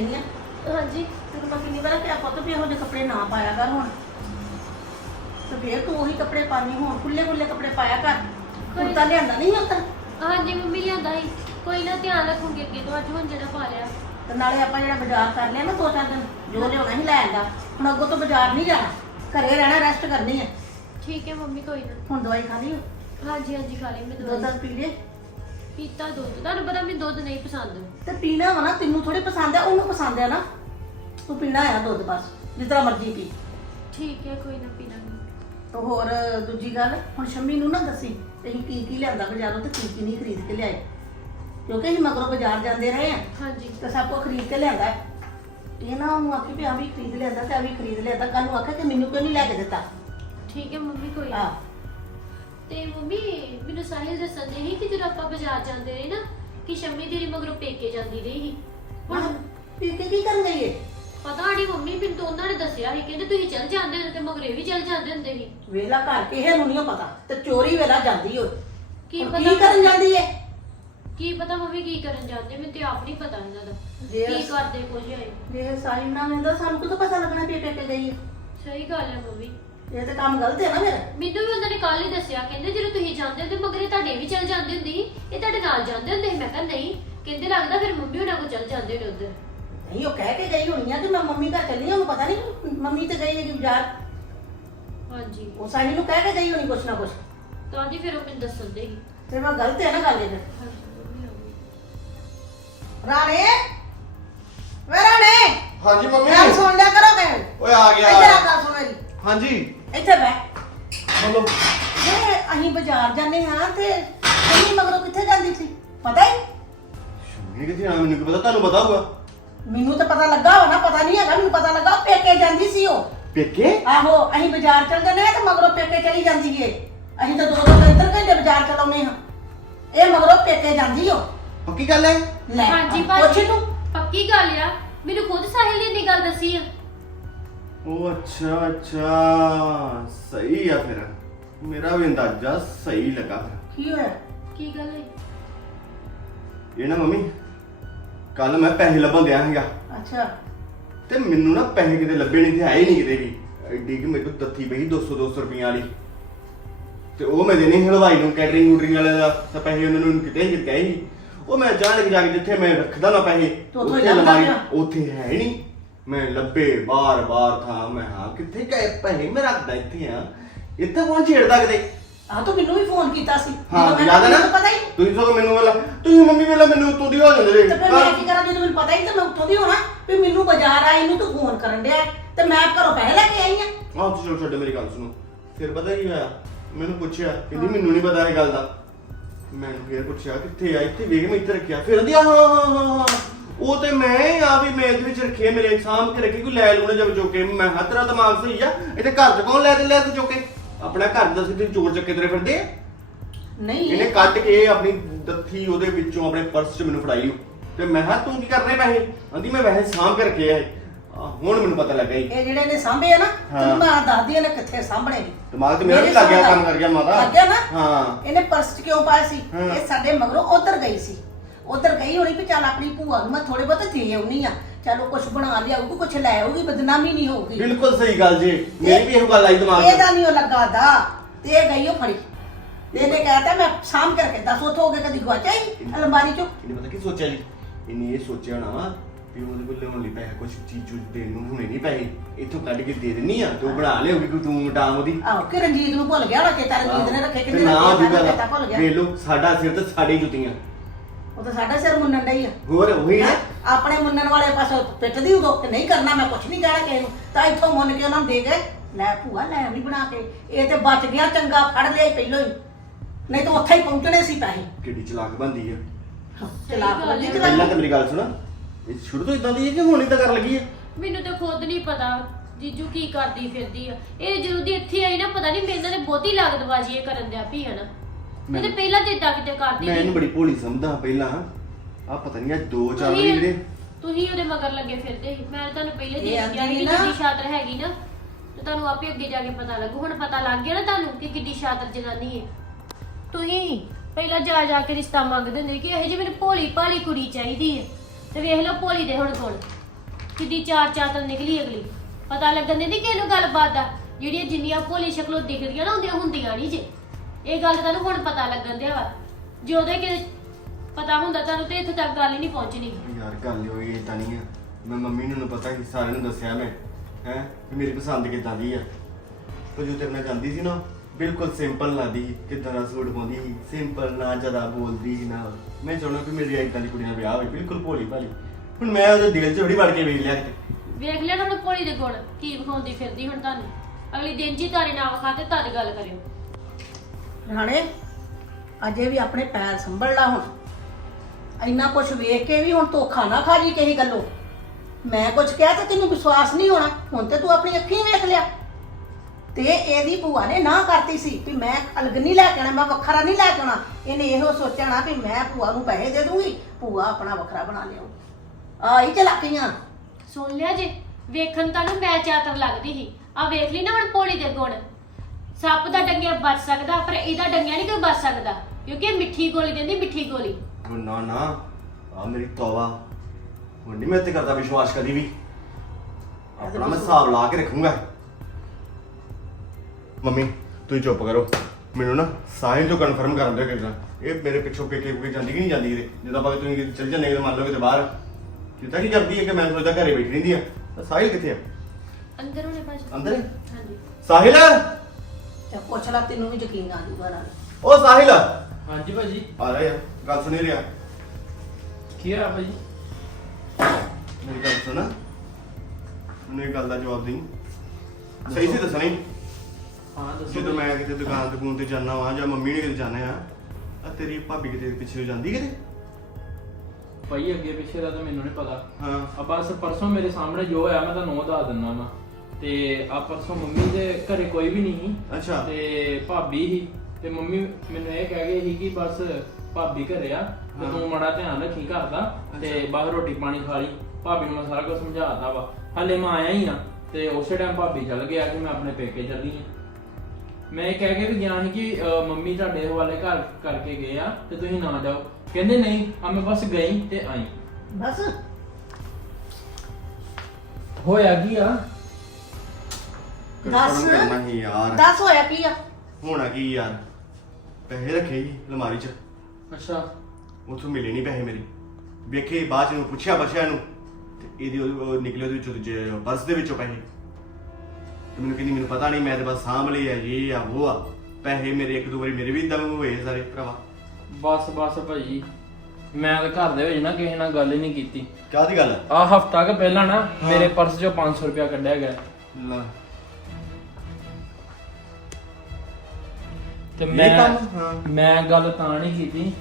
ਨਹੀਂ ਵੇਖਣ ਨਹੀਂ ਆ। ਹਾਂਜੀ। ਤੈਨੂੰ ਮੈਂ ਕਿੰਨੀ ਵਾਰ ਕਿਹਾ ਪੁੱਤ ਵੀ ਇਹੋ ਜਿਹੇ ਕੱਪੜੇ ਨਾ ਪਾਇਆ ਕਰ ਹੁਣ। ਤੇ ਫੇਰ ਤੂੰ ਉਹੀ ਕੱਪੜੇ ਪਾਣੀ ਹੁਣ ਖੁੱਲੇ ਖੁੱਲੇ ਕੱਪੜੇ ਪਾਇਆ ਕਰ। ਕੁੜਤਾ ਲਿਆਂਦਾ ਨਹੀਂ ਹੁੰਦਾ ਹਾਂਜੀ ਮੰਮੀ ਲਿਆਂਦਾ ਸੀ। ਕੋਈ ਨਾ ਧਿਆਨ ਰੱਖੂਗੀ ਅੱਗੇ ਤੋਂ ਅੱਜ ਹੁਣ ਜਿਹੜਾ ਪਾ ਲਿਆ। ਤੇ ਨਾਲੇ ਆਪਾਂ ਜਿਹੜਾ ਬਾਜ਼ਾਰ ਕਰ ਲਿਆ ਨਾ ਦੋ ਚਾਰ ਦਿਨ ਜੋ ਲਿਆਉਣਾ ਹੀ ਲੈ ਆਂਦਾ। ਹੁਣ ਅੱਗੋਂ ਤੋਂ ਬਾਜ਼ਾਰ ਨਹੀਂ ਜਾਣਾ। ਘਰੇ ਰਹਿਣਾ ਰੈਸਟ ਕਰਨੀ ਹੈ ਠੀਕ ਹੈ ਮੰਮੀ ਕੋਈ ਨਾ। ਹੁਣ ਦਵਾਈ ਖਾ ਲਈ? ਹਾਂਜੀ ਹਾਂਜੀ ਖਾ ਲਈ ਮੈਂ ਦੋ ਦਵਾਈ। ਪੀ ਲੈ ਪੀਤਾ ਦੁੱਧ। ਤੁਹਾਨੂੰ ਪਤਾ ਮੈਨੂੰ ਦੁੱਧ ਨਹੀਂ ਪਸੰਦ। ਤੇ ਪੀਣਾ ਵਾ ਨਾ ਤੈਨੂੰ ਥੋੜੀ ਪਸੰਦ ਆ ਉਹਨੂੰ ਪਸੰਦ ਆ ਨਾ। ਤੂੰ ਪੀਣਾ ਆ ਦੁੱਧ ਬਸ ਜਿਸ ਤਰ੍ਹਾਂ ਮਰਜ਼ੀ ਪੀ। ਠੀਕ ਹੈ ਕੋਈ ਨਾ ਪੀ ਲਾਂਗੀ ਤੇ ਹੋਰ ਦੂਜੀ ਗੱਲ ਹੁਣ ਸ਼ੰਮੀ ਨੂੰ ਨਾ ਦੱਸੀ ਅਸੀਂ ਕੀ ਕੀ ਲਿਆਂਦਾ ਬਾਜ਼ਾਰੋਂ ਤੇ ਕੀ ਕੀ ਨਹੀਂ ਖਰੀਦ ਕੇ ਲਿਆਏ। ਕਿਉਂਕਿ ਅਸੀਂ ਮਗਰੋਂ ਬਾਜ਼ਾਰ ਜਾਂਦੇ ਰਹੇ ਆ। ਹਾਂਜੀ। ਤੇ ਸਭ ਕੁਝ ਖਰੀਦ ਕੇ ਲਿਆਂਦਾ। ਹੈ। ਇਹ ਨਾ ਉਹਨੂੰ ਆਖੀ ਵੀ ਆ ਵੀ ਖਰੀਦ ਲਿਆਂਦਾ ਤੇ ਆ ਵੀ ਖਰੀਦ ਲਿਆਂਦਾ। ਕੱਲ ਨੂੰ ਆਖੇ ਕਿ ਮੈਨੂੰ ਕਿਉਂ ਨਹੀਂ ਲੈ ਕੇ ਦਿੱਤਾ? ਠੀਕ ਹੈ ਮੰਮੀ ਕੋਈ ਆ ਨਾ ਤੇ ਮੰਮੀ ਮੈਨੂੰ ਸਾਹਿਲ ਦੱਸਣ ਦੇ ਸੀ ਕਿ ਜਦੋਂ ਆਪਾਂ ਬਾਜ਼ਾਰ ਜਾਂਦੇ ਰਹੇ ਨਾ ਕਿ ਸ਼ੰਮੀ ਤੇਰੀ ਮਗਰੋਂ ਪੇਕੇ ਜਾਂਦੀ ਰਹੀ ਸੀ। ਹੁਣ ਹੁਣ ਕੇ ਕਰਨ ਗਈ ਏ? ਪਤਾ ਨਹੀਂ ਮੰਮੀ ਮੈਨੂੰ ਤਾਂ ਉਹਨਾਂ ਨੇ ਦੱਸਿਆ ਸੀ ਕਹਿੰਦੇ ਤੁਸੀਂ ਚੱਲ ਜਾਂਦੇ ਹੁੰਦੇ ਤੇ ਮਗਰੇ ਵੀ ਚੱਲ ਜਾਂਦੇ ਹੁੰਦੇ ਸੀ। ਵੇਲਾ ਘਰ ਕਿਸੇ ਨੂੰ ਨਹੀਂ ਪਤਾ ਤੇ ਚੋਰੀ ਵੇਲਾ ਜਾਂਦੀ ਓਏ। ਕੀ ਹੁਣ ਪਤਾ ਕੀ ਕਰਨ ਜਾਂਦੀ ਏ? ਕੀ ਪਤਾ ਮੰਮੀ ਕੀ ਕਰਨ ਜਾਂਦੇ ਮੈਨੂੰ ਤੇ ਆਪ ਨਹੀਂ ਪਤਾ ਇਹਨਾਂ ਦਾ ਜੇ ਕੀ ਕਰਦੇ ਕੁਝ ਆਏ ਜੇ ਸਾਈ ਨਾ ਮਿਲਦਾ ਸਾਨੂੰ ਕਿਦੋਂ ਪਤਾ ਲੱਗਣਾ ਵੀ ਇਹ ਪੇਕੇ ਗਈ ਏ। ਸਹੀ ਗੱਲ ਹੈ ਮੰਮੀ। ਇਹ ਤੇ ਕੰਮ ਗਲਤ ਹੈ ਨਾ ਮੇਰਾ ਮੈਨੂੰ ਵੀ ਉਹਨਾਂ ਨੇ ਕੱਲ ਹੀ ਦੱਸਿਆ ਕਹਿੰਦੇ ਜਦੋਂ ਤੁਸੀਂ ਜਾਂਦੇ ਹੁੰਦੇ ਮਗਰੇ ਤੁਹਾਡੇ ਵੀ ਚੱਲ ਜਾਂਦੇ ਹੁੰਦੇ ਸੀ ਇਹ ਤੁਹਾਡੇ ਨਾਲ ਜਾਂਦੇ ਹੁੰਦੇ ਸੀ। ਮੈਂ ਕਿਹਾ ਨਹੀਂ ਕਹਿੰਦੇ ਲੱਗਦਾ ਫਿਰ ਮੰਮੀ ਉਹਨਾਂ ਕੋਲ ਚੱਲ ਜਾਂਦੇ ਨੇ ਉਧਰ। ਨਹੀਂ ਉਹ ਕਹਿ ਕੇ ਗਈ ਹੋਣੀ ਆ ਕਿ ਮੈਂ ਮੰਮੀ ਘਰ ਚੱਲੀ ਆ ਉਹਨੂੰ ਪਤਾ ਨਹੀਂ ਮੰਮੀ ਤੇ ਗਈ ਹੈ ਕਿ ਬਾਜ਼ਾਰ। ਹਾਂਜੀ। ਉਹ ਸਾਈ ਨੂੰ ਕਹਿ ਕੇ ਗਈ ਹੋਣੀ ਕੁਛ ਨਾ ਕੁਛ। ਤਾਂ ਜੀ ਫਿਰ ਉਹ ਮੈਨੂੰ ਦੱਸਣ ਦੇ ਤੇ ਮੈਂ ਗਲਤ ਹੈ ਨਾ ਗੱਲ ਇਹ ਮੰਮੀ। ਰਾਣੇ ਵੇ ਰਾਣੇ! ਹਾਂਜੀ ਮੰਮੀ। ਗੱਲ ਸੁਣ ਲਿਆ ਕਰੋ ਕਿ ਓਏ ਆ ਇੱਧਰ ਆ ਗਿਆ ਗੱਲ ਸੁਣ ਮੇਰੀ। ਹਾਂਜੀ। ਇੱਥੇ ਬੈ ਬੋਲੋ। ਜੇ ਅਸੀਂ ਬਾਜ਼ਾਰ ਜਾਂਦੇ ਹਾਂ ਤੇ ਮੰਮੀ ਮਗਰੋਂ ਕਿੱਥੇ ਜਾਂਦੀ ਸੀ? ਪਤਾ ਹੀ? ਸ਼ੁਭੀ ਕਿੱਥੇ ਆ ਮੈਨੂੰ ਕੀ ਪਤਾ? ਤੁਹਾਨੂੰ ਪਤਾ ਹੋਊਗਾ। ਮੈਨੂੰ ਤਾਂ ਪਤਾ ਲੱਗਾ ਨਾ ਪਤਾ ਨਹੀਂ ਹੈਗਾ ਮੈਨੂੰ ਪਤਾ ਲੱਗਾ ਉਹ ਪੇਕੇ ਜਾਂਦੀ ਸੀ ਉਹ। ਪੇਕੇ? ਆਹੋ ਅਸੀਂ ਬਾਜ਼ਾਰ ਚੱਲ ਜਾਂਦੇ ਹਾਂ ਤੇ ਮਗਰੋਂ ਪੇਕੇ ਚਲੀ ਜਾਂਦੀ ਏ ਅਸੀਂ ਤਾਂ ਦੋ ਦੋ ਤਿੰਨ ਤਿੰਨ ਘੰਟੇ ਬਾਜ਼ਾਰ ਚਲਾਉਨੇ ਹਾਂ। ਇਹ ਮਗਰੋਂ ਪੇਕੇ ਜਾਂਦੀ ਓ ਪੱਕੀ ਗੱਲ ਹੈ? ਲੈ ਹਾਂਜੀ ਪੁੱਛ ਭਾਜੀ ਤੂੰ। ਪੱਕੀ ਗੱਲ ਆ। ਮੈਨੂੰ ਖੁਦ ਸਾਹਿਲ ਨੇ ਇੰਨੀ ਗੱਲ ਦੱਸੀ ਆ। ਉਹ ਅੱਛਾ ਅੱਛਾ। ਸਹੀ ਆ ਫਿਰ। ਮੇਰਾ ਵੀ ਅੰਦਾਜ਼ਾ ਸਹੀ ਲੱਗਾ ਕੀ ਹੋਇਆ? ਕੀ ਗੱਲ ਹੈ ਇਹ ਨਾ ਮੰਮੀ ਕੱਲ ਮੈਂ ਪੈਸੇ ਲੱਭਣ ਦਿਆ ਸੀਗਾ। ਅੱਛਾ। ਤੇ ਮੈਨੂੰ ਨਾ ਪੈਸੇ ਕਿਤੇ ਲੱਭੇ ਨਹੀਂ ਤੇ ਆਏ ਨਹੀਂ ਕਿਤੇ ਵੀ। ਐਡੀ ਕਿ ਮੇਰੇ ਕੋਲ ਤੱਥੀ ਪਈ 200 200 ਰੁਪਈਆ ਵਾਲੀ। ਤੇ ਉਹ ਮੈਂ ਦੇਣੀ ਹਲਵਾਈ ਨੂੰ ਕੈਟਰਿੰਗ ਨੂਟਰਿੰਗ ਵਾਲੇ ਦਾ ਤਾਂ ਪੈਸੇ ਉਹਨਾਂ ਨੂੰ ਕਿਤੇ ਹੀ ਹੀ। ਉਹ ਮੈਂ ਅਚਾਨਕ ਜਾ ਕੇ ਜਿੱਥੇ ਮੈਂ ਰੱਖਦਾ ਨਾ ਪੈਸੇ ਤੇ ਉੱਥੋਂ ਹੀ ਉੱਥੇ ਲੱਭਦਾ ਪਿਆ। ਉੱਥੇ ਹੀ ਨਹੀਂ। ਮੈਂ ਲੱਭੇ ਬਾਰ ਬਾਰ ਥਾ ਮੈਂ ਹਾਂ। ਕਿੱਥੇ ਗਏ ਪੈਸੇ ਮੈਂ ਰੱਖਦਾ ਇੱਥੇ ਆ। ਇੱਥੇ ਕੌਣ ਛੇੜਦਾ ਕਿਤੇ? ਆ ਤੂੰ ਮੈਨੂੰ ਵੀ ਫੋਨ ਕੀਤਾ ਸੀ। ਹਾਂ ਯਾਦ ਹੈ ਨਾ? ਮੈਨੂੰ ਪਤਾ ਹੀ ਤੁਸੀਂ ਸਗੋਂ ਮੈਨੂੰ ਵੇਲਾ ਤੁਸੀਂ ਮੰਮੀ ਵੇਲਾ ਮੈਨੂੰ ਉੱਤੋਂ ਦੀ ਹੋ ਜਾਂਦੇ ਤੇ ਫਿਰ ਮੈਂ ਕੀ ਕਰਾਂ? ਜਦੋਂ ਮੈਨੂੰ ਪਤਾ ਹੀ ਤਾਂ ਮੈਂ ਉੱਥੋਂ ਦੀ ਹੋਣਾ। ਵੀ ਮੈਨੂੰ ਬਾਜ਼ਾਰ ਆਈ ਨੂੰ ਤੂੰ ਫੋਨ ਕਰਨ ਡਿਆ ਤੇ ਮੈਂ ਘਰੋਂ ਪੈਸੇ ਲੈ ਕੇ ਆਈ ਆ ਆਹ ਤੁਸੀਂ ਛੱਡ ਮੇਰੀ ਗੱਲ ਸੁਣੋ। ਫਿਰ ਪਤਾ ਕੀ ਹੋਇਆ? ਮੈਨੂੰ ਪੁੱਛਿਆ। ਕਹਿੰਦੀ ਮੈਨੂੰ ਨਹੀਂ ਪਤਾ ਇਹ ਗੱਲ ਦਾ। ਮੈਨੂੰ ਫਿਰ ਪੁੱਛਿਆ ਕਿੱਥੇ ਆ? ਇੱਥੇ ਵੇਖ ਮੈਂ ਇੱਥੇ ਰੱਖਿਆ। ਫਿਰ ਕਹਿੰਦੀ ਹਾਂ ਹਾਂ ਹਾਂ ਹਾਂ ਹਾਂ ਉਹ ਤੇ ਮੈਂ ਆ ਵੀ ਮੈਂ ਇਹਦੇ ਵਿੱਚ ਰੱਖੇ ਮੇਰੇ ਸਾਹਮ ਕੇ ਰੱਖੀ ਕੋਈ ਲੈ ਲੂਣਾ ਜਬ ਚੋਕੇ ਮੈਂ ਹਾਂ ਤੇਰਾ ਦਿਮਾਗ ਸਹੀ ਆ। ਇੱਥੇ ਘਰ ਚ ਕੌਣ ਲੈ ਤੇ ਲੈ ਤੇ ਚੋਕੇ ਆਪਣਾ ਘਰ ਦਾ ਸਿੱਧੇ ਚੋਰ ਚੱਕੇ ਤੇਰੇ ਫਿਰਦੇ ਆ? ਨਹੀਂ। ਇਹਨੇ ਕੱਟ ਕੇ ਆਪਣੀ ਦੱਥੀ ਉਹਦੇ ਵਿੱਚੋਂ ਆਪਣੇ ਪਰਸ 'ਚ ਮੈਨੂੰ ਫੜਾਈ। ਤੇ ਮੈਂ ਕਿਹਾ ਤੂੰ ਕੀ ਕਰਨੇ ਪੈਸੇ? ਆਂਦੀ ਮੈਂ ਵੈਸੇ ਸਾਂਭ ਕੇ ਰੱਖੇ ਆ ਇਹ। ਆਹ, ਹੁਣ ਮੈਨੂੰ ਪਤਾ ਲੱਗਾ ਹੀ ਇਹ ਜਿਹੜੇ ਨੇ ਸਾਂਭੇ ਆ ਨਾ ਹਾਂ। ਤੂੰ ਮੈਂ ਦੱਸਦੀ ਆ ਨੇ ਕਿੱਥੇ ਸਾਂਭਣੇ ਨੇ। ਦਿਮਾਗ ਤੇ ਮੇਰਾ ਵੀ ਮੇਰੇ ਲੱਗ ਗਿਆ ਸਾਹਮਣੇ ਕੰਮ ਕਰ ਗਿਆ ਮਾਤਾ ਲੱਗ ਗਿਆ ਨਾ? ਹਾਂ। ਇਹਨੇ ਪਰਸ 'ਚ ਕਿਉਂ ਪਾਇਆ ਸੀ? ਹਾਂ। ਇਹ ਸਾਡੇ ਮਗਰੋਂ ਉਧਰ ਗਈ ਸੀ। ਉਧਰ ਗਈ ਹੋਣੀ ਵੀ ਚੱਲ ਆਪਣੀ ਭੂਆ ਨੂੰ ਮੈਂ ਥੋੜੇ ਬਹੁਤੇ ਦੇ ਆਉਣੀ ਆ। ਚਲੋ ਕੁਝ ਬਣਾ ਲਿਆਊਗੀ ਕੁਝ ਲੈ ਆਊਗੀ ਬਦਨਾਮੀ ਨਹੀਂ ਹੋਊਗੀ। ਬਿਲਕੁਲ ਸਹੀ ਗੱਲ ਜੀ। ਮੇਰੀ ਵੀ ਇਹੋ ਗੱਲ ਆਈ ਦਿਮਾਗ 'ਚ। ਇਹਦਾ ਨਹੀਂ ਉਹ ਲੱਗਾ ਦਾ। ਤੇ ਇਹ ਗਈ ਉਹ ਫੜੀ। ਇਹਨੇ ਕਹਿਤਾ ਮੈਂ ਸਾਂਭ ਕਰਕੇ ਦੱਸ ਉੱਥੋਂ ਹੋ ਕੇ ਕਦੀ ਗਵਾਚਾ ਹੀ ਅਲਮਾਰੀ 'ਚੋਂ? ਇਹਨੇ ਪਤਾ ਕੀ ਸੋਚਿਆ ਜੀ? ਇਹਨੇ ਇਹ ਸੋਚਿਆ ਹੋਣਾ ਵਾ ਵੀ ਉਹਦੇ ਕੋਲ ਲਿਆਉਣ ਲਈ ਪੈਸੇ ਕੁਝ ਚੀਜ਼ ਚੂਜ਼ ਦੇਣ ਨੂੰ ਹੁਣੇ ਨਹੀਂ ਪੈਸੇ। ਇੱਥੋਂ ਕੱਢ ਕੇ ਦੇ ਦਿੰਨੀ ਆ ਤੇ ਬਣਾ ਲਿਆਉਗੀ ਕੋਈ ਤੂੰ ਟਾਮ ਉਹਦੀ। ਆਹੋ ਕਿ ਰਣਜੀਤ ਨੂੰ ਭੁੱਲ ਗਿਆ ਨਾ ਚੇਤਾ ਰਣਜੀਤ ਨੇ ਰੱਖੇ ਤੇ ਕਿੰਨੇ ਨਾ ਰੱਖੇ ਦੀ ਸਾਡਾ ਚੇਤਾ ਭੁੱਲ ਗਿਆ। ਵੇਖ ਲਓ ਸਾਡਾ ਸਿਰ ਤੇ ਸਾਡੀ ਜੁੱਤੀਆਂ। ਉਹ ਤਾਂ ਸਾਡਾ ਸਿਰ ਮੁੰਨਣ ਡਈ ਆ। ਹੋਰ ਉਹੀ ਨਾ ਹੈਂ? ਆਪਣੇ ਮੁੰਨਣ ਵਾਲੇ ਪਾਸੋਂ ਪਿੱਟਦੀ ਉਦੋਂ ਕਿ ਨਹੀਂ ਕਰਨਾ ਮੈਂ ਕੁਝ ਨਹੀਂ ਕਹਿਣਾ ਕਿਸੇ ਨੂੰ। ਤਾਂ ਇੱਥੋਂ ਮੁੰਨ ਕੇ ਉਹਨਾਂ ਨੂੰ ਦੇ ਗਏ। ਲੈ ਭੂਆ ਲੈ ਵੀ ਬਣਾ ਕੇ। ਇਹ ਤੇ ਬਚ ਗਿਆ ਚੰਗਾ ਫੜ ਲਿਆ ਹੀ ਪਹਿਲੋਂ ਹੀ। ਨਹੀਂ ਤਾਂ ਉੱਥੇ ਹੀ ਪਹੁੰਚਣੇ ਸੀ ਪੈਸੇ। ਕਿੱਡੀ ਚਲਾਕ ਬੰਦੀ ਆ। ਚਲਾਕ ਹੈ। ਪਹਿਲਾਂ ਚਲਾਕ। ਤਾਂ ਮੇਰੀ ਗੱਲ ਸੁਣਾ। ਇਹ ਸ਼ੁਰੂ ਤੋਂ ਇਦਾਂ ਦੀ ਹੈ ਕਿ ਹੁਣ ਇਦਾਂ ਕਰਨ ਲੱਗੀ ਹੈ ਮੈਨੂੰ ਤਾਂ ਖੁਦ ਨਹੀਂ ਪਤਾ ਜੀਜੂ ਕੀ ਕਰਦੀ ਫਿਰਦੀ ਆ। ਇਹ ਜਦੋਂ ਦੀ ਇੱਥੇ ਆਈ ਨਾ ਪਤਾ ਨਹੀਂ ਮੇਰੇ ਨਾਲ ਤੇ ਬਹੁਤੀ ਲਾਗਤਬਾਜ਼ੀ ਇਹ ਕਰਨ ਦਿਆ ਪਈ ਹਨਾ ਮੈਂ ਤੇ ਪਹਿਲਾਂ ਤੇ ਇਦਾਂ ਕਿਤੇ ਕਰਦੀ ਮੈਂ ਇਹਨੂੰ ਨਹੀਂ ਬੜੀ ਭੋਲੀ ਸਮਝਦਾ ਪਹਿਲਾਂ। ਆ ਪਤਾ ਨਹੀਂ ਅੱਜ ਦੋ ਚਾਰ ਵਾਰੀ ਤੁਸੀਂ ਜਿਹੜੇ ਤੁਸੀਂ ਉਹਦੇ ਮਗਰ ਲੱਗੇ ਫਿਰਦੇ ਸੀ। ਮੈਂ ਤਾਂ ਤੁਹਾਨੂੰ ਪਹਿਲੇ ਇਹ ਦੇ ਆਂਦੀ ਕਿਹਾ ਸੀ ਕਿ ਨਾ- ਛਾਤਰ ਹੈਗੀ ਨਾ। ਤੇ ਤੁਹਾਨੂੰ ਆਪੇ ਅੱਗੇ ਜਾ ਕੇ ਪਤਾ ਲੱਗੂ। ਹੁਣ ਪਤਾ ਲੱਗ ਗਿਆ ਨਾ ਤੁਹਾਨੂੰ ਕਿ ਕਿੱਡੀ ਸ਼ਾਤਰ ਜਨਾਨੀ ਹੈ ਤੁਸੀਂ ਪਹਿਲਾਂ ਜਾ ਜਾ ਕੇ ਰਿਸ਼ਤਾ ਮੰਗਦੇ ਹੁੰਦੇ ਕਿ ਇਹ ਜਿਹੀ ਮੈਨੂੰ ਭੋਲੀ ਭਾਲੀ ਕੁੜੀ ਚਾਹੀਦੀ ਹੈ ਤੇ ਵੇਖ ਲਓ ਭੋਲੀ ਦੇ ਹੁਣ ਕੋਲ। ਕਿੱਡੀ ਚਾਰ ਚਾਤਰ ਨਿਕਲੀ ਅਗਲੀ। ਪਤਾ ਲੱਗਣ ਦਿੰਦੀ ਕਿ ਇਹਨੂੰ ਗੱਲਬਾਤ ਦਾ ਜਿਹੜੀਆਂ ਜਿੰਨੀਆਂ ਭੋਲੀ ਸ਼ਕਲੋਂ ਦਿਖਦੀਆਂ ਨਾ ਹੁੰਦੀਆਂ ਹੁੰਦੀਆਂ ਨਹੀਂ ਜੇ। ਇਹ ਗੱਲ ਤੁਹਾਨੂੰ ਹੁਣ ਪਤਾ ਲੱਗਣ ਦਿਆ ਵਾ। ਜੇ ਉਹਦੇ ਕਿ ਪਤਾ ਹੁੰਦਾ ਤੁਹਾਨੂੰ ਤੇ ਇੱਥੇ ਤੱਕ ਗੱਲ ਹੀ ਨਹੀਂ ਪਹੁੰਚਣੀ। ਯਾਰ ਗੱਲ ਹੋਈ ਏਦਾਂ ਨਹੀਂ ਆ। ਮੈਂ ਮੰਮੀ ਨੂੰ ਪਤਾ ਸੀ ਸਾਰਿਆਂ ਨੂੰ ਦੱਸਿਆ ਮੈਂ ਹੈ ਕਿ ਮੇਰੀ ਪਸੰਦ ਕਿੱਦਾਂ ਦੀ ਆ। ਤੇ ਜੋ ਤੇਰੇ ਨਾਲ ਜਾਂਦੀ ਸੀ ਨਾ ਬਿਲਕੁਲ ਸਿੰਪਲ ਲੱਗਦੀ ਸੀ ਕਿੱਦਾਂ ਦਾ ਸੂਟ ਪਾਉਂਦੀ ਸੀ ਸਿੰਪਲ ਨਾ ਜ਼ਿਆਦਾ ਬੋਲਦੀ ਸੀ ਨਾ। ਮੈਂ ਚਾਹੁੰਦਾ ਕਿ ਮੇਰੀ ਏਦਾਂ ਦੀ ਕੁੜੀ ਨਾਲ ਵਿਆਹ ਹੋਵੇ ਬਿਲਕੁਲ ਭੋਲੀ ਭਾਲੀ ਹੁਣ ਮੈਂ ਉਹਦੇ ਦਿਲ 'ਚ ਬੜੀ ਵੜ ਕੇ ਵੇਖ ਲਿਆ ਕਿਤੇ। ਵੇਖ ਲਿਆ ਤੁਹਾਨੂੰ ਭੋਲੀ ਦੇ ਗੁਣ ਕੀ ਵਿਖਾਉਂਦੀ ਫਿਰਦੀ ਹੁਣ ਤੁਹਾਨੂੰ। ਅਗਲੀ ਦਿਨ ਜੀ ਤਾਰੇ ਨਾ ਵਿਖਾ ਤੇ ਤਦ ਗੱਲ ਕਰਿਓ। ਰਾਣੇ, ਅਜੇ ਵੀ ਆਪਣੇ ਪੈਰ ਸੰਭਲ ਲਾ ਹੁਣ। ਇੰਨਾ ਕੁਝ ਵੇਖ ਕੇ ਵੀ ਹੁਣ ਧੋਖਾ ਨਾ ਖਾ ਜੀ ਕਿਸੇ ਗੱਲੋਂ। ਮੈਂ ਕੁਝ ਕਿਹਾ ਤੇ ਤੈਨੂੰ ਵਿਸ਼ਵਾਸ ਨਹੀਂ ਹੋਣਾ, ਹੁਣ ਤੇ ਤੂੰ ਆਪਣੀ ਅੱਖੀਂ ਵੇਖ ਲਿਆ। ਤੇ ਇਹਦੀ ਭੂਆ ਨੇ ਨਾ ਕਰਤੀ ਸੀ ਵੀ ਮੈਂ ਅਲਗ ਨਹੀਂ ਲੈ ਕੇ ਆਉਣਾ, ਮੈਂ ਵੱਖਰਾ ਨਹੀਂ ਲੈ ਕੇ ਆਉਣਾ। ਇਹਨੇ ਇਹੋ ਸੋਚਣਾ ਵੀ ਮੈਂ ਭੂਆ ਨੂੰ ਪੈਸੇ ਦੇ ਦੂੰਗੀ, ਭੂਆ ਆਪਣਾ ਵੱਖਰਾ ਬਣਾ ਲਿਆਉ ਆਈ ਚਲਾਕੀਆਂ। ਸੁਣ ਲਿਆ ਜੇ, ਵੇਖਣ ਤੁਹਾਨੂੰ ਮੈਂ ਚਾਤਰ ਲੱਗਦੀ ਸੀ। ਆ ਵੇਖ ਲਈ ਨਾ ਹੁਣ ਭੋਲੀ ਦੇ ਗੁਣ। ਸੱਪ ਦਾ ਡੰਗਿਆ ਬਚ ਸਕਦਾ ਪਰ ਇਹਦਾ ਡੰਗਿਆ ਨਹੀਂ ਕੋਈ ਬਚ ਸਕਦਾ। ਕਿਉਂਕਿ ਇਹ ਮਿੱਠੀ ਗੋਲੀ ਦਿੰਦੀ ਮਿੱਠੀ ਗੋਲੀ। ਉਹ ਨਾ ਨਾ ਆ ਮੇਰੀ ਤੌਬਾ ਹੁਣ ਨਹੀਂ ਮੈਂ ਤੇ ਕਰਦਾ ਵਿਸ਼ਵਾਸ ਕਦੀ ਵੀ। ਆਪਣਾ ਮੈਂ ਹਿਸਾਬ ਲਾ ਕੇ ਰੱਖੂੰਗਾ। ਮੰਮੀ ਤੁਸੀਂ ਚੁੱਪ ਕਰੋ। ਮੈਨੂੰ ਨਾ ਸਾਹਿਲ ਤੋਂ ਕਨਫਰਮ ਕਰਨ ਦਿਓ ਕਿਦਾਂ ਇਹ ਮੇਰੇ ਪਿੱਛੋਂ ਪੇਕੇ ਪੇਕੇ ਜਾਂਦੀ ਕਿ ਨਹੀਂ ਜਾਂਦੀ ਇਹਦੇ? ਜਦੋਂ ਆਪਾਂ ਤੁਸੀਂ ਕਿਤੇ ਚੱਲ ਜਾਂਦੇ ਮੰਨ ਲਓ ਕਿਤੇ ਬਾਹਰ। ਕਿਤਾ ਕੀ ਕਰਦੀ ਹੈ ਕਿ ਮੈਂ ਸੋਚਦਾ ਘਰੇ ਬੈਠੀ ਰਹਿੰਦੀ ਆ ਤਾਂ ਸਾਹਿਲ ਕਿੱਥੇ ਆ? ਅੰਦਰ ਹੋਣੇ ਭਾਜੀ। ਅੰਦਰ? ਹੈ? ਹਾਂਜੀ। ਸਾਹਿਲ! ਤੇ ਪੁੱਛ ਲੈ ਤੈਨੂੰ ਵੀ ਯਕੀਨ ਆ ਜੂਗਾ ਨਾਲ। ਉਹ ਸਾਹਿਲ। ਆ ਹਾਂਜੀ ਭਾਜੀ। ਰਿਹਾ ਯਾਰ ਗੱਲ ਸੁਣੀ ਰਿਹਾ ਕੀ ਹੋਇਆ ਭਾਜੀ? ਮੇਰੀ ਗੱਲ ਸੁਣ। ਮੈਨੂੰ ਇਹ ਗੱਲ ਦਾ ਜਵਾਬ ਦੇਈ। ਸਹੀ ਸੀ ਦੱਸਣੀ? ਹਾਂ ਦੱਸੋ ਜਦੋਂ ਭਾਜੀ। ਮੈਂ ਕਿਤੇ ਦੁਕਾਨ ਦੁਕਾਨ ਤੇ ਜਾਣਾ ਵਾਂ ਜਾਂ ਮੰਮੀ ਨੇ ਕਿਤੇ ਜਾਣਾ ਆ ਆ ਤੇਰੀ ਭਾਬੀ ਕਿਤੇ ਪਿੱਛੇ ਜਾਂਦੀ ਕਿਤੇ? ਭਾਈ ਅੱਗੇ ਪਿੱਛੇ ਦਾ ਤਾਂ ਮੈਨੂੰ ਨਹੀਂ ਪਤਾ। ਹਾਂ। ਆ ਬਸ ਪਰਸੋਂ ਮੇਰੇ ਸਾਹਮਣੇ ਜੋ ਹੋਇਆ ਮੈਂ ਤੁਹਾਨੂੰ ਉਹ ਦੱਸ ਦਿੰਦਾ ਵਾ। ਤੇ ਆ ਪਰਸੋਂ ਮੰਮੀ ਦੇ ਘਰੇ ਕੋਈ ਵੀ ਨਹੀਂ ਸੀ। ਅੱਛਾ। ਤੇ ਭਾਬੀ ਹੀ ਤੇ ਮੰਮੀ ਮੈਨੂੰ ਇਹ ਕਹਿ ਗਏ ਸੀ ਕਿ ਬਸ ਭਾਬੀ ਘਰੇ ਆ। ਤੇ। ਤੂੰ ਮੜਾ ਧਿਆਨ ਰੱਖੀ ਘਰ ਦਾ। ਤੇ। ਬਾਹਰ ਰੋਟੀ ਪਾਣੀ ਖਾ ਲਈ। ਭਾਬੀ ਨੂੰ ਮੈਂ ਸਾਰਾ ਕੁਝ ਸਮਝਾਤਾ ਵਾ। ਹਲੇ ਮੈਂ ਆਇਆ ਹੀ ਆ। ਤੇ ਉਸੇ ਟਾਈਮ ਭਾਬੀ ਚੱਲ ਗਿਆ ਕਿ ਮੈਂ ਆਪਣੇ ਪੇਕੇ ਚੱਲੀ ਆ। ਮੈਂ ਇਹ ਕਹਿ ਕੇ ਵੀ ਗਿਆ ਸੀ ਕਿ ਅਹ, ਮੰਮੀ ਤੁਹਾਡੇ ਹਵਾਲੇ ਘਰ ਕਰਕੇ ਗਏ ਆ ਤੇ ਤੁਸੀਂ ਨਾ ਜਾਓ। ਕਹਿੰਦੇ ਨਹੀਂ ਆ ਮੈਂ ਬਸ ਗਈ ਤੇ ਆਈ। ਬਸ। ਹੋਇਆ ਕੀ ਆ? ਦੱਸ। ਕਰਨਾ ਯਾਰ। ਦੱਸ ਹੋਇਆ ਕੀ ਆ? ਹੋਣਾ ਕੀ ਯਾਰ? ਪੈਸੇ ਰੱਖੇ ਸੀ ਅਲਮਾਰੀ 'ਚ। ਅੱਛਾ। ਉੱਥੋਂ ਮਿਲੇ ਨਹੀਂ ਪੈਸੇ ਮੇਰੇ। ਵੇਖੇ ਬਾਅਦ 'ਚ ਨੂੰ ਪੁੱਛਿਆ ਬੱਚਿਆਂ ਨੂੰ ਤੇ ਇਹਦੇ ਉਹ ਉਹ ਨਿਕਲੇ ਉਹਦੇ ਵਿੱਚੋਂ ਦੂਜੇ ਪਰਸ ਦੇ ਵਿੱਚੋਂ ਪੈਸੇ। ਤੇ ਮੈਨੂੰ ਕਹਿੰਦੀ ਮੈਨੂੰ ਪਤਾ ਨਹੀਂ ਮੈਂ ਤੇ ਬਸ ਸਾਂਭ ਲਏ ਆ ਇਹ ਆ ਉਹ ਆ। ਪੈਸੇ ਮੇਰੇ ਇੱਕ ਦੋ ਵਾਰੀ ਮੇਰੇ ਵੀ ਇਦਾਂ ਹੋਏ ਸਾਰੇ ਭਰਾਵਾ। ਬਸ ਬਸ ਭਾਈ। ਮੈਂ ਤਾਂ ਘਰ ਦੇ ਵਿੱਚ ਨਾ ਕਿਸੇ ਨਾਲ ਗੱਲ ਹੀ ਨਹੀਂ ਕੀਤੀ। ਕਾਹ ਦੀ ਗੱਲ? ਆ ਹਫਤਾ ਕ ਪਹਿਲਾਂ ਨਾ। ਮੇਰੇ ਪਰਸ ਚੋਂ 500 ਰੁਪਇਆ ਕੱਢਿਆ ਗਿਆ। ਲੈ। ਤੇ ਇਹ ਮੈਂ ਕੰਮ? ਹਾਂ। ਮੈਂ ਗੱਲ ਤਾਂ ਨਹੀਂ ਕੀਤੀ।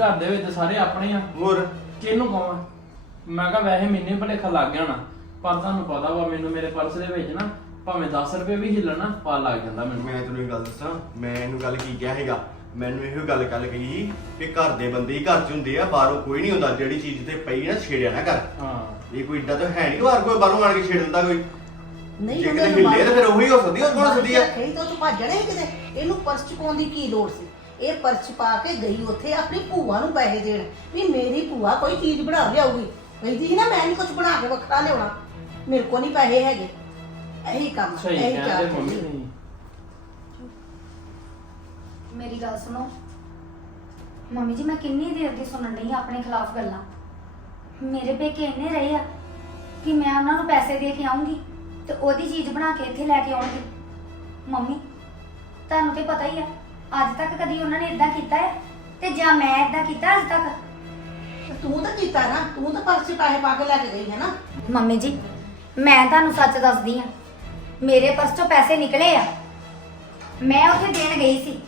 ਘਰ ਦੇ ਵਿੱਚ ਤਾਂ ਸਾਰੇ ਆਪਣੇ ਆ। ਹੋਰ? ਕਿਹਨੂੰ ਕਹਾਂ? ਮੈਂ ਕਿਹਾ ਵੈਸੇ ਮੈਨੂੰ ਭੁਲੇਖਾ ਲੱਗ ਗਿਆ ਨਾ। ਪਰ ਤੁਹਾਨੂੰ ਪਤਾ ਵਾ ਮੈਨੂੰ ਮੇਰੇ ਪਰਸ ਦੇ ਵਿੱਚ ਨਾ ਭਾਵੇਂ 10 ਰੁਪਏ ਵੀ ਹਿੱਲਣ ਨਾ ਪਾ ਲੱਗ ਜਾਂਦਾ ਮੈਨੂੰ। ਮੈਂ ਤੈਨੂੰ ਇੱਕ ਗੱਲ ਦੱਸਾਂ ਮੈਂ ਇਹਨੂੰ ਗੱਲ ਕੀ ਕਿਹਾ ਹੈਗਾ ਮੈਨੂੰ ਇਹੋ ਗੱਲ ਕੱਲ ਕਹੀ ਸੀ ਕਿ ਘਰ ਦੇ ਬੰਦੇ ਹੀ ਘਰ 'ਚ ਹੁੰਦੇ ਆ ਬਾਹਰੋਂ ਕੋਈ ਨਹੀਂ ਹੁੰਦਾ ਜਿਹੜੀ ਚੀਜ਼ ਤੇ ਪਈ ਨਾ ਛੇੜਿਆ ਨਾ ਕਰ। ਹਾਂ। ਇਹ ਕੋਈ ਏਡਾ ਤਾਂ ਹੈ ਨਹੀਂ ਕਿ ਬਾਹਰ ਕੋਈ ਬਾਹਰੋਂ ਆਣ ਕੇ ਛੇੜ ਦਿੰਦਾ ਕੋਈ। ਨਹੀਂ ਜੇ ਉਹਨੇ ਕਿਤੇ ਹਿੱਲੇ ਤਾਂ ਫਿਰ ਉਹੀ ਹੋ ਸਕਦੀ ਹੋਰ ਕੌਣ ਹੋ ਸਕਦੀ ਆ। ਖਈ ਤੋਂ ਤੂੰ ਭੱਜਣੇ ਕਿਤੇ। ਇਹਨੂੰ ਪਰਸ ਚ ਪਾਉਣ ਦੀ ਕੀ ਲੋੜ ਸੀ? ਇਹ ਪਰਸ ਚ ਪਾ ਕੇ ਗਈ ਉੱਥੇ ਆਪਣੀ ਭੂਆ ਨੂੰ ਪੈਸੇ ਦੇਣ। ਵੀ ਮੇਰੀ ਭੂਆ ਕੋਈ ਚੀਜ਼ ਬਣਾ ਲਿਆਊਗੀ। ਕਹਿੰਦੀ ਸੀ ਨਾ ਮੈਂ ਨਹੀਂ ਕੁਝ ਬਣਾ ਕੇ ਵੱਖਰਾ ਲਿਆਉਣਾ। ਮੇਰੇ ਕੋਲ ਨਹੀਂ ਪੈਸੇ ਹੈਗੇ। ਇਹੀ ਕੰਮ ਸਹੀ ਇਹੀ ਕਹਿੰਦੇ ਚਾਲ ਮੰਮੀ। ਤੁਸੀਂ। ਮੇਰੀ ਗੱਲ ਸੁਣੋ। ਮੰਮੀ ਜੀ ਮੈਂ ਕਿੰਨੀ ਦੇਰ ਦੀ ਸੁਣਨ ਆਂ ਆਪਣੇ ਖਿਲਾਫ ਗੱਲਾਂ। ਮੇਰੇ ਪੇਕੇ ਇੰਨੇ ਰਹੇ ਆ ਕਿ ਮੈਂ ਉਹਨਾਂ ਨੂੰ ਪੈਸੇ ਦੇ ਕੇ ਆਉਂਗੀ ਤੇ ਉਹਦੀ ਚੀਜ਼ ਬਣਾ ਕੇ ਇੱਥੇ ਲੈ ਕੇ ਆਉਣਗੇ। ਮੰਮੀ ਤੁਹਾਨੂੰ ਤੇ ਪਤਾ ਹੀ ਆ ਅੱਜ ਤੱਕ ਕਦੀ ਉਹਨਾਂ ਨੇ ਇਦਾਂ ਕੀਤਾ ਹੈ ਤੇ ਜਾਂ ਮੈਂ ਇਦਾਂ ਕੀਤਾ ਅੱਜ ਤੱਕ? ਤੇ ਤੂੰ ਤਾਂ ਕੀਤਾ ਨਾ ਤੂੰ ਤਾਂ ਪਰਸ ਪੈਸੇ ਪਾ ਕੇ ਲੈ ਕੇ ਗਈ ਹੈ ਨਾ। ਮੰਮੀ ਜੀ ਮੈਂ ਤੁਹਾਨੂੰ ਸੱਚ ਦੱਸਦੀ ਆ ਮੇਰੇ ਪਰਸ ਚੋਂ ਪੈਸੇ ਨਿਕਲੇ ਆ। ਮੈਂ ਉੱਥੇ ਦੇਣ ਗਈ ਸੀ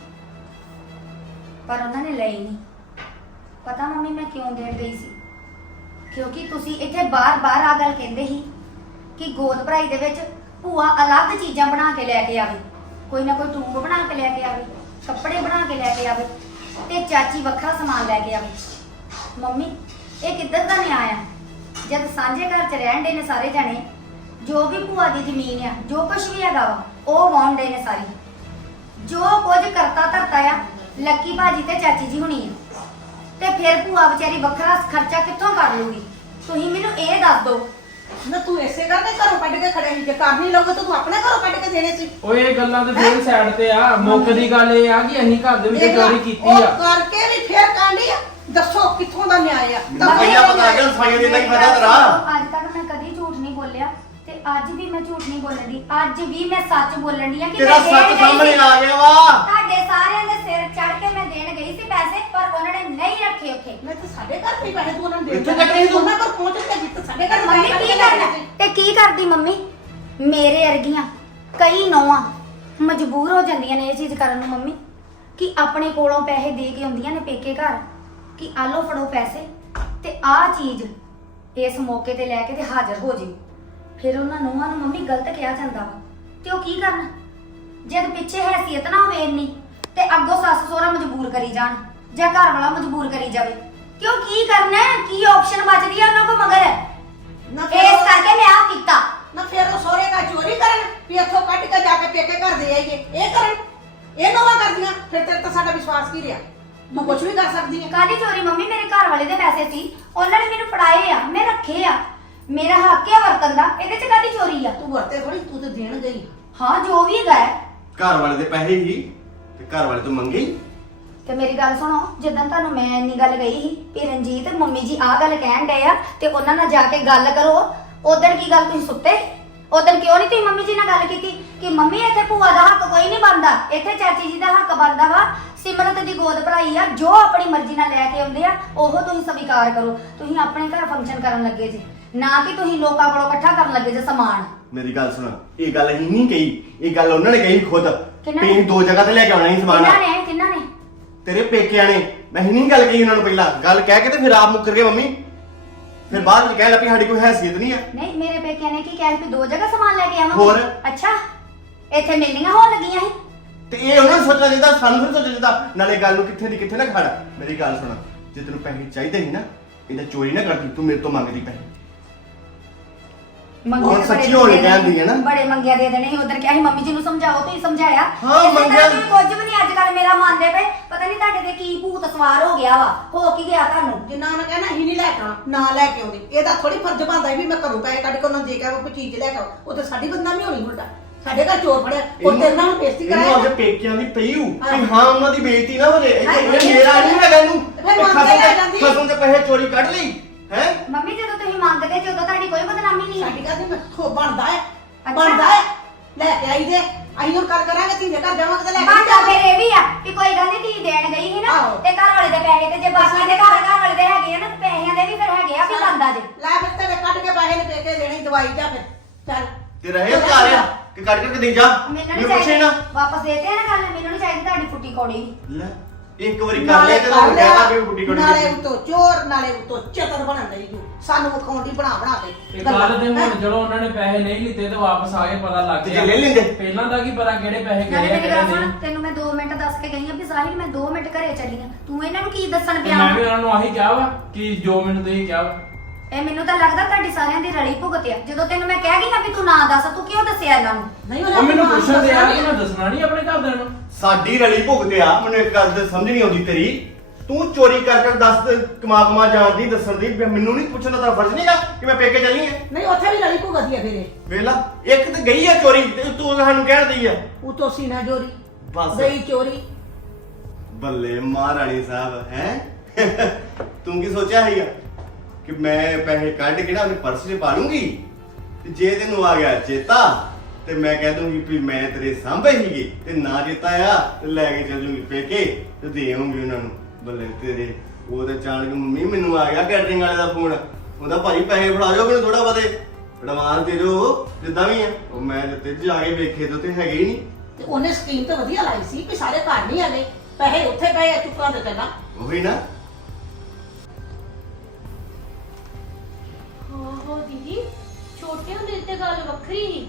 ਪਰ ਉਹਨਾਂ ਨੇ ਲਏ ਨਹੀਂ। ਪਤਾ ਮੰਮੀ ਮੈਂ ਕਿਉਂ ਦੇਣ ਗਈ ਸੀ? ਕਿਉਂਕਿ ਤੁਸੀਂ ਇੱਥੇ ਬਾਰ-ਬਾਰ ਆ ਗੱਲ ਕਹਿੰਦੇ ਸੀ। ਕਿ ਗੋਦ ਭਰਾਈ ਦੇ ਵਿੱਚ ਭੂਆ ਅਲੱਗ ਚੀਜ਼ਾਂ ਬਣਾ ਕੇ ਲੈ ਕੇ ਆਵੇ। ਕੋਈ ਨਾ ਕੋਈ ਟੂਬ ਬਣਾ ਕੇ ਲੈ ਕੇ ਆਵੇ, ਕੱਪੜੇ ਬਣਾ ਕੇ ਲੈ ਕੇ ਆਵੇ ਤੇ ਚਾਚੀ ਵੱਖਰਾ ਸਮਾਨ ਲੈ ਕੇ ਆਵੇ। ਮੰਮੀ, ਇਹ ਕਿੱਧਰ ਦਾ ਨਿਆਂ ਆ ਜਦ ਸਾਂਝੇ ਘਰ ਚ ਰਹਿਣ ਦੇ ਨੇ ਸਾਰੇ ਜਾਣੇ, ਜੋ ਵੀ ਭੂਆ ਦੀ ਜ਼ਮੀਨ ਆ, ਜੋ ਕੁਝ ਵੀ ਹੈਗਾ ਵਾ, ਉਹ ਵਾਉਂਦੇ ਨੇ ਸਾਰੀ। ਜੋ ਕੁਝ ਕਰਤਾ ਧਰਤਾ ਆ, ਲੱਕੀ ਭਾਜੀ ਤੇ ਚਾਚੀ ਜੀ ਹੁਣੀ ਆ। ਤੇ ਫਿਰ ਭੂਆ ਵਿਚਾਰੀ ਵੱਖਰਾ ਖਰਚਾ ਕਿੱਥੋਂ ਕਰ ਲੂਗੀ? ਤੁਸੀਂ ਮੈਨੂੰ ਇਹ ਦੱਸ ਦਿਓ ਨਾ ਤੂੰ ਐਸੇ ਕਰਕੇ ਘਰੋਂ ਕੱਢ ਕੇ ਖੜੇ ਸੀ ਜੇ ਕਰ ਨਹੀਂ ਲੋਗੇ ਤਾਂ ਤੂੰ ਆਪਣੇ ਘਰੋਂ ਕੱਢ ਕੇ ਦੇਣੇ ਸੀ। ਓਏ ਇਹ ਗੱਲਾਂ ਤੇ ਫੇਰ ਸਾਈਡ ਤੇ ਆ। ਮੁੱਖ ਦੀ ਗੱਲ ਇਹ ਆ ਕਿ ਅਸੀਂ ਘਰ ਦੇ ਵਿੱਚ ਦੇਖ ਲਾ, ਚੋਰੀ ਕੀਤੀ ਉਹ ਆ ਕਰਕੇ ਵੀ ਫੇਰ ਆ। ਦੱਸੋ ਕਿੱਥੋਂ ਦਾ ਨਿਆਂ ਆ? ਮੈਨੂੰ ਪਹਿਲਾਂ ਪਤਾ ਲੱਗਿਆ ਸਫਾਈਆਂ ਦਾ ਕੀ ਫਾਇਦਾ ਤੇਰਾ? ਅੱਜ ਤੱਕ ਅੱਜ ਵੀ ਮੈਂ ਝੂਠ ਨਹੀਂ ਬੋਲਣ ਦੀ ਅੱਜ ਵੀ ਮੈਂ ਸੱਚ ਬੋਲਣ ਦੀ ਆ ਕਿ ਤੇਰਾ ਮੈਂ ਦੇਣ ਸੱਚ ਗਈ ਸਾਹਮਣੇ ਸੀ। ਆ ਗਿਆ ਵਾ ਤੁਹਾਡੇ ਸਾਰਿਆਂ ਦੇ ਸਿਰ ਚੜ ਕੇ ਮੈਂ ਦੇਣ ਗਈ ਸੀ ਪੈਸੇ ਪਰ ਉਹਨਾਂ ਨੇ ਨਹੀਂ ਰੱਖੇ ਉੱਥੇ ਮੈਂ ਤਾਂ ਸਾਡੇ ਘਰ ਵੀ ਪੈਸੇ ਤੂੰ ਉਹਨਾਂ ਨੂੰ ਦੇ ਇੱਥੇ ਤੂੰ? ਉਹਨਾਂ ਕੋਲ ਪਹੁੰਚ ਕੇ ਜਿੱਤ ਸਾਡੇ ਘਰ ਮੰਮੀ ਕੀ ਕਰਨਾ। ਤੇ ਕੀ ਕਰਦੀ ਮੰਮੀ ਮੇਰੇ ਅਰਗੀਆਂ ਕਈ ਨੌਆਂ ਮਜਬੂਰ ਹੋ ਜਾਂਦੀਆਂ ਨੇ ਇਹ ਚੀਜ਼ ਕਰਨ ਨੂੰ ਮੰਮੀ ਕਿ ਆਪਣੇ ਕੋਲੋਂ ਪੈਸੇ ਦੇ ਕੇ ਆਉਂਦੀਆਂ ਨੇ ਪੇਕੇ ਘਰ ਕਿ ਆਲੋ ਫੜੋ ਪੈਸੇ ਤੇ ਆਹ ਚੀਜ਼ ਇਸ ਮੌਕੇ ਤੇ ਲੈ ਕੇ ਤੇ ਹਾਜ਼ਰ ਹੋ ਜਿਓ ਫਿਰ ਉਹਨਾਂ ਨੌਆਂ ਨੂੰ ਮੰਮੀ ਗਲਤ ਕਿਹਾ ਜਾਂਦਾ ਵਾ। ਤੇ ਉਹ ਕੀ ਕਰਨ? ਜਦ ਪਿੱਛੇ ਹੈਸੀਅਤ ਨਾ ਹੋਵੇ ਇੰਨੀ ਤੇ ਅੱਗੋਂ ਸੱਸ ਸਹੁਰਾ ਮਜਬੂਰ ਕਰੀ ਜਾਣ ਜਾਂ ਘਰ ਵਾਲਾ ਮਜਬੂਰ ਕਰੀ ਜਾਵੇ। ਕਿਉਂ ਕੀ ਕਰਨਾ? ਹੈ? ਕੀ ਆਪਸ਼ਨ ਬਚਦੀ ਆ ਉਹਨਾਂ ਕੋ ਮਗਰ? ਨਾ ਫਿਰ ਇਸ ਉਹ- ਕਰਕੇ ਮੈਂ ਆ ਕੀਤਾ। ਨਾ ਫਿਰ ਉਹ ਸੋਹਰੇ ਦਾ ਚੋਰੀ ਕਰਨ ਵੀ ਇੱਥੋਂ ਕੱਢ ਕੇ ਜਾ ਕੇ ਪੇਕੇ ਘਰ ਦੇ ਆਈਏ। ਇਹ ਕਰਨ? ਇਹ ਨੋਵਾ ਕਰਦੀਆਂ? ਫਿਰ ਤੇਰੇ ਤਾਂ ਸਾਡਾ ਵਿਸ਼ਵਾਸ ਕੀ ਰਿਹਾ? ਤੂੰ ਕੁਝ ਵੀ ਕਰ ਸਕਦੀ ਹੈ। ਕਾਦੀ ਚੋਰੀ? ਮੰਮੀ ਮੇਰੇ ਘਰ ਵਾਲੇ ਦੇ ਪੈਸੇ ਸੀ। ਉਹਨਾਂ ਨੇ ਮੈਨੂੰ ਫੜਾਏ ਆ ਮੈਂ ਰੱਖੇ ਆ। ਮੇਰਾ ਹੱਕ ਹੈ ਵਰਤਨ ਦਾ ਇਹਦੇ ਚ ਕਾਦੀ ਚੋਰੀ ਆ? ਤੂੰ ਵਰਤੇ ਥੋੜੀ ਤੂੰ ਤੇ ਦੇਣ ਗਈ। ਹਾਂ ਜੋ ਵੀ ਹੈਗਾ ਹੈ। ਘਰ ਵਾਲੇ ਦੇ ਪੈਸੇ ਹੀ ਤੇ ਘਰ ਵਾਲੇ ਤੋਂ ਮੰਗੇ ਹੀ। ਤੇ ਮੇਰੀ ਗੱਲ ਸੁਣੋ ਜਦੋਂ ਤੁਹਾਨੂੰ ਮੈਂ ਇੰਨੀ ਗੱਲ ਗਈ ਸੀ ਕਿ ਰਣਜੀਤ ਮੰਮੀ ਜੀ ਆਹ ਗੱਲ ਕਹਿਣ ਡਏ ਆ ਤੇ ਉਹਨਾਂ ਨਾਲ ਜਾ ਕੇ ਗੱਲ ਕਰੋ ਉਦੋਂ ਕੀ ਗੱਲ ਤੁਸੀਂ ਸੁੱਤੇ? ਉਦੋਂ ਕਿਉਂ ਨਹੀਂ ਤੁਸੀਂ ਮੰਮੀ ਜੀ ਨਾਲ ਗੱਲ ਕੀਤੀ? ਕਿ ਮੰਮੀ ਇੱਥੇ ਭੂਆ ਦਾ ਹੱਕ ਕੋਈ ਨਹੀਂ ਬਣਦਾ। ਇੱਥੇ ਚਾਚੀ ਜੀ ਦਾ ਹੱਕ ਬਣਦਾ ਵਾ। ਸਿਮਰਤ ਦੀ ਗੋਦ ਭਰਾਈ ਆ ਜੋ ਆਪਣੀ ਮਰਜ਼ੀ ਨਾਲ ਲੈ ਕੇ ਆਉਂਦੇ ਆ ਉਹ ਤੁਸੀਂ ਸਵੀਕਾਰ ਕਰੋ। ਤੁਸੀਂ ਆਪਣੇ ਘਰ ਫੰਕਸ਼ਨ ਕਰਨ ਲੱਗੇ ਜੀ। ਨਾ ਕਿ ਤੁਸੀਂ ਲੋਕਾਂ ਕੋਲੋਂ ਇਕੱਠਾ ਕਰਨ ਲੱਗੇ ਜੇ ਸਮਾਨ। ਮੇਰੀ ਗੱਲ ਸੁਣ ਇਹ ਗੱਲ ਹੀ ਨਹੀਂ ਕਹੀ ਇਹ ਗੱਲ ਉਹਨਾਂ ਨੇ ਕਹੀ ਖੁਦ। ਕਿਹਨਾਂ ਵੀ ਅਸੀਂ ਦੋ ਜਗ੍ਹਾ ਤੇ ਲੈ ਕੇ ਆਉਣਾ ਸੀ ਸਮਾਨ। ਕਿੰਨਾ ਨੇ ਕਿੰਨਾ ਨੇ? ਤੇਰੇ ਪੇਕਿਆਂ ਨੇ। ਮੈਂ ਹੀ ਨਹੀਂ ਗੱਲ ਕਹੀ ਉਹਨਾਂ ਨੂੰ ਪਹਿਲਾਂ। ਗੱਲ ਕਹਿ ਕੇ ਤੇ ਫਿਰ ਆਪ ਮੁੱਕਰ ਗਏ ਮੰਮੀ। ਫਿਰ ਬਾਅਦ ਵਿੱਚ ਕਹਿ ਲੱਪੀ ਸਾਡੀ ਕੋਈ ਹੈਸੀਅਤ ਨਹੀਂ ਆ। ਨਹੀਂ ਮੇਰੇ ਪੇਕਿਆਂ ਨੇ ਕੀ ਕਿਹਾ ਸੀ ਵੀ ਦੋ ਜਗ੍ਹਾ ਸਮਾਨ ਲੈ ਕੇ ਆਵਾਂ ਹੋਰ? ਅੱਛਾ ਇੱਥੇ ਮਿਲਣੀਆਂ ਹੋਣ ਲੱਗੀਆਂ ਸੀ। ਤੇ ਇਹ ਉਹਨਾਂ ਨੂੰ ਸੋਚਣਾ ਚਾਹੀਦਾ ਸਾਨੂੰ ਫਿਰ ਸੋਚਣਾ ਚਾਹੀਦਾ ਨਾਲੇ ਗੱਲ ਨੂੰ ਕਿੱਥੇ ਦੀ ਕਿੱਥੇ ਨਾ ਖੜਾ। ਮੇਰੀ ਗੱਲ ਸੁਣ ਜੇ ਤੈਨੂੰ ਪੈਸੇ ਚਾਹੀਦੇ ਸੀ ਨਾ ਇਹਦਾ ਚੋਰੀ ਨਾ ਕਰਦੀ ਤੂੰ ਮੇਰੇ ਤੋਂ ਮੰਗਦੀ ਪੈਸੇ। ਮੰਗਿਆ ਤੇ ਸੱਚੀ ਹੋਣ ਦੇ ਹੈ ਨਾ। ਬੜੇ ਮੰਗਿਆ ਦੇ ਦੇਣੇ ਸੀ ਉਧਰ ਕਿਹਾ ਸੀ ਮੰਮੀ ਜੀ ਨੂੰ ਸਮਝਾਓ ਤੁਸੀਂ ਸਮਝਾਇਆ? ਹਾਂ, ਇਸੇ ਤਰ੍ਹਾਂ ਮੰਗਿਆ- ਤੁਸੀਂ ਕੁਝ ਵੀ ਨਹੀਂ ਅੱਜ ਕੱਲ ਮੇਰਾ ਮੰਨਦੇ ਪਏ ਪਤਾ ਨਹੀਂ ਤੁਹਾਡੇ ਤੇ ਕੀ ਭੂਤ ਸਵਾਰ ਹੋ ਗਿਆ ਵਾ ਹੋ ਕੀ ਗਿਆ ਤੁਹਾਨੂੰ? ਜਿੰਨਾ ਉਹਨੇ ਕਹਿਣਾ ਹੀ ਨਹੀਂ ਲੈ ਕੇ ਆਉਣਾ ਨਾ ਲੈ ਕੇ ਆਉਂਦੀ। ਇਹਦਾ ਥੋੜੀ ਫਰਜ਼ ਬਣਦਾ ਵੀ ਮੈਂ ਘਰੋਂ ਪੈਸੇ ਕੱਢ ਕੇ ਉਹਨਾਂ ਨੂੰ ਦੇ ਕੇ ਆਵਾਂ ਕੋਈ ਚੀਜ਼ ਲੈ ਕੇ ਆਵਾਂ। ਉਹ ਤੇ ਸਾਡੀ ਬਦਨਾਮੀ ਹੋਣੀ ਮੁੰਡਾ ਸਾਡੇ ਘਰ ਚੋਰ ਫੜਿਆ ਉਹ ਤੇਰੇ ਨਾਲ ਬੇਇੱਜ਼ਤੀ ਇਹਨੂੰ ਕਰਾਇਆ ਆਪਦੇ ਪੇਕਿਆਂ ਦੀ ਪਈ ਹੂ ਹਾਂ। ਕਿ ਹਾਂ ਉਹਨਾਂ ਦੀ ਬੇਇੱਜ਼ਤੀ ਨਾ ਹੋ ਜੇ। ਹਾਂ, ਇਹ ਮੇਰਾ ਨਹੀਂ ਹੈਗਾ ਇਹਨੂੰ। ਫਿਰ ਮੰਗ ਕੇ ਲੈ ਜਾਂਦੀ। ਖਸਮ ਦੇ ਪੈਸੇ ਚੋਰੀ ਕੱਢ ਲਈ। ਹੈ? ਮੰਮੀ ਜਦੋਂ ਤੁਸੀਂ ਮੰਗਦੇ ਜਦੋਂ ਤੁਹਾਡੀ ਕੋਈ ਬਦਨਾਮੀ ਨਹੀਂ ਸਾਡੀ ਘਰ ਦੀ ਖੋ ਬਣਦਾ ਹੈ। ਬਣਦਾ ਹੈ। ਲੈ ਕੇ ਆਈ ਦੇ। ਅਸੀਂ ਹੁਣ ਗੱਲ ਕਰਾਂਗੇ ਧੀਏ ਘਰ ਜਾਵਾਂਗੇ ਤੇ ਲੈ ਕੇ ਬਾਤ ਜਾਵਾਂਗੇ। ਫਿਰ ਇਹ ਵੀ ਆ ਕਿ ਕੋਈ ਗੱਲ ਨਹੀਂ ਧੀ ਦੇਣ ਗਈ ਸੀ ਨਾ ਆਹੋ। ਤੇ ਘਰ ਵਾਲੇ ਦੇ ਪੈਸੇ ਤੇ ਜੇ ਬਾਕੀ ਦੇ ਘਰ ਘਰ ਵਾਲੇ ਦੇ ਹੈਗੇ ਆ ਨਾ ਤੇ ਪੈਸਿਆਂ ਦੇ ਵੀ ਫਿਰ ਹੈਗੇ ਆ ਵੀ ਬੰਦਾ ਜੇ। ਲੈ ਫਿਰ ਤੇਰੇ ਕੱਢ ਕੇ ਪੈਸੇ ਨੇ ਦੇ ਕੇ ਦੇਣੀ ਦਵਾਈ ਜਾ ਫਿਰ। ਚੱਲ। ਤੇ ਰਹੇ ਘਰ? ਆ ਕਿ ਕੱਢ ਕੇ ਦੇ ਜਾ? ਮੈਨੂੰ ਨਹੀਂ ਪੁੱਛੇ ਚਾਹੀਦਾ। ਨਾ। ਵਾਪਸ ਦੇਤੇ ਨਾ ਗੱਲ ਮੈਨੂੰ ਨਹੀਂ ਚਾਹੀਦੀ ਤੁਹਾਡੀ ਫੁੱਟੀ ਕੌੜੀ। ਲੈ। ਇੱਕ ਵਾਰੀ ਕਰ ਲਿਆ ਤੇ ਤੁਹਾਨੂੰ ਕਹਿ ਦਾਂਗੇ ਗੁੱਡੀ ਗੁੱਡੀ ਨਾਲੇ ਉਤੋਂ ਚੋਰ ਨਾਲੇ ਉਤੋਂ ਚਤਰ ਬਣਨ ਲਈ ਤੂੰ। ਸਾਨੂੰ ਵਿਖਾਉਂਦੀ ਬਣਾ ਬਣਾ ਕੇ। ਤੇ ਕੱਲ ਦੇ ਹੈਂ? ਹੁਣ ਚਲੋ ਉਹਨਾਂ ਨੇ ਪੈਸੇ ਨਹੀਂ ਲਿੱਤੇ ਤੇ ਵਾਪਸ ਆ ਕੇ ਪਤਾ ਲੱਗ ਤੇ ਗਿਆ। ਲੈ ਲੈਂਦੇ? ਪਹਿਲਾਂ ਦਾ ਕੀ ਪਤਾ ਕਿਹੜੇ ਪੈਸੇ ਨਾਲੇ ਗਏ ਆ ਮੇਰੀ ਕਿਹੜੇ ਗੱਲ ਸੁਣ ਨਹੀਂ। ਤੈਨੂੰ ਮੈਂ 2 ਮਿੰਟ ਦੱਸ ਕੇ ਗਈ ਆ ਵੀ ਸਾਹਿਲ ਮੈਂ 2 ਮਿੰਟ ਘਰੇ ਚੱਲੀ ਆ। ਤੂੰ ਇਹਨਾਂ ਨੂੰ ਕੀ ਦੱਸਣ ਤੇ ਪਿਆ ਮੈਂ ਵੀ? ਵਾ? ਉਹਨਾਂ ਨੂੰ ਆਹੀ ਕਿਹਾ ਵਾ ਕਿ ਜੋ ਮੈਨੂੰ ਤੁਸੀਂ ਕਿਹਾ ਵਾ। ਇਹ ਮੈਨੂੰ ਤਾਂ ਲੱਗਦਾ ਤੁਹਾਡੀ ਸਾਰਿਆਂ ਦੀ ਰਲੀ ਭੁਗਤ ਆ। ਜਦੋਂ ਤੈਨੂੰ ਮੈਂ ਕਹਿ ਗਈ ਨਾ ਵੀ ਤੂੰ ਨਾ ਦੱਸ ਤੂੰ ਕਿਉਂ ਦੱਸਿਆ ਇਹਨਾਂ ਨੂੰ? ਨਹੀਂ ਉਹ ਮੈਨੂੰ ਪੁੱਛਣ ਦੇ ਆ ਕਿ ਮੈਂ ਦੱਸਣਾ ਨਹੀਂ ਆਪਣੇ ਘਰਦਿਆਂ ਨੂੰ। ਸਾਡੀ ਰਲੀ ਭੁਗਤਿਆ ਮੈਨੂੰ ਇੱਕ ਗੱਲ ਤੇ ਸਮਝ ਨਹੀਂ ਆਉਂਦੀ ਤੇਰੀ। ਤੂੰ ਚੋਰੀ ਕਰਕੇ ਦੱਸ ਕਮਾ ਕਮਾ ਜਾਣਦੀ ਦੱਸਣ ਦੀ ਮੈਨੂੰ ਨਹੀਂ ਪੁੱਛਣ ਦਾ ਤੇਰਾ ਫਰਜ਼ ਨਹੀਂਗਾ ਕਿ ਮੈਂ ਪੇਕੇ ਚੱਲੀ ਆ। ਨਹੀਂ ਉੱਥੇ ਵੀ ਲੜੀ ਭੁਗਦੀ ਆ ਫਿਰੇ ਵੇਲਾ ਇੱਕ ਤੇ ਗਈ ਆ ਚੋਰੀ ਤੇ ਤੂੰ ਸਾਨੂੰ ਕਹਿਣ ਦਈ ਆ। ਉਤੋਂ ਸੀਨਾ ਜੋਰੀ ਬਸ। ਗਈ ਚੋਰੀ। ਬੱਲੇ ਮਹਾਰਾਣੀ ਸਾਹਿਬ ਹੈ? ਤੂੰ ਕੀ ਸੋਚਿਆ ਹੈਗਾ ਕਿ ਮੈਂ ਪੈਸੇ ਕੱਢ ਕੇ ਨਾ ਆਪਣੇ ਪਰਸ 'ਚ ਪਾ ਲੂੰਗੀ। ਤੇ ਜੇ ਤੈਨੂੰ ਆ ਗਿਆ ਚੇਤਾ ਤੇ ਮੈਂ ਕਹਿ ਦੂੰਗੀ ਵੀ ਮੈਂ ਤੇਰੇ ਸਾਹਮਣੇ ਹੀਗੀ ਤੇ ਨਾ ਚੇਤਾ ਆ ਤੇ ਲੈ ਕੇ ਚੱਲ ਜੂੰਗੀ ਪੇਕੇ ਤੇ ਦੇ ਆਉਂਗੀ ਉਹਨਾਂ ਨੂੰ। ਬੱਲੇ ਤੇਰੇ ਉਹ ਤਾਂ ਅਚਾਨਕ ਮੰਮੀ ਮੈਨੂੰ ਆ ਗਿਆ ਕੈਟਰਿੰਗ ਵਾਲੇ ਦਾ ਫੋਨ ਉਹਦਾ ਭਾਈ ਪੈਸੇ ਫੜਾ ਜਾਓ ਮੈਨੂੰ ਥੋੜਾ ਬਤੇ ਐਡਵਾਂਸ ਦੇ ਦਿਓ ਜਿੱਦਾਂ ਵੀ ਆ। ਉਹ ਮੈਂ ਦਿੱਤੇ ਜਾ ਕੇ ਵੇਖੇ ਤੇ ਉੱਥੇ ਹੈਗੇ ਹੀ ਨਹੀਂ। ਤੇ ਉਹਨੇ ਸਕੀਮ ਤਾਂ ਵਧੀਆ ਲਾਈ ਸੀ ਕਿ ਸਾਰੇ ਘਰ ਨਹੀਂ ਆਲੇ ਪੈਸੇ ਉੱਥੇ ਪਏ ਆ ਚੁੱਕਾਂ ਦੇ ਚੱਲਾਂ ਉਹੀ ਨਾ। ਵੱਖਰੀ ਸੀ।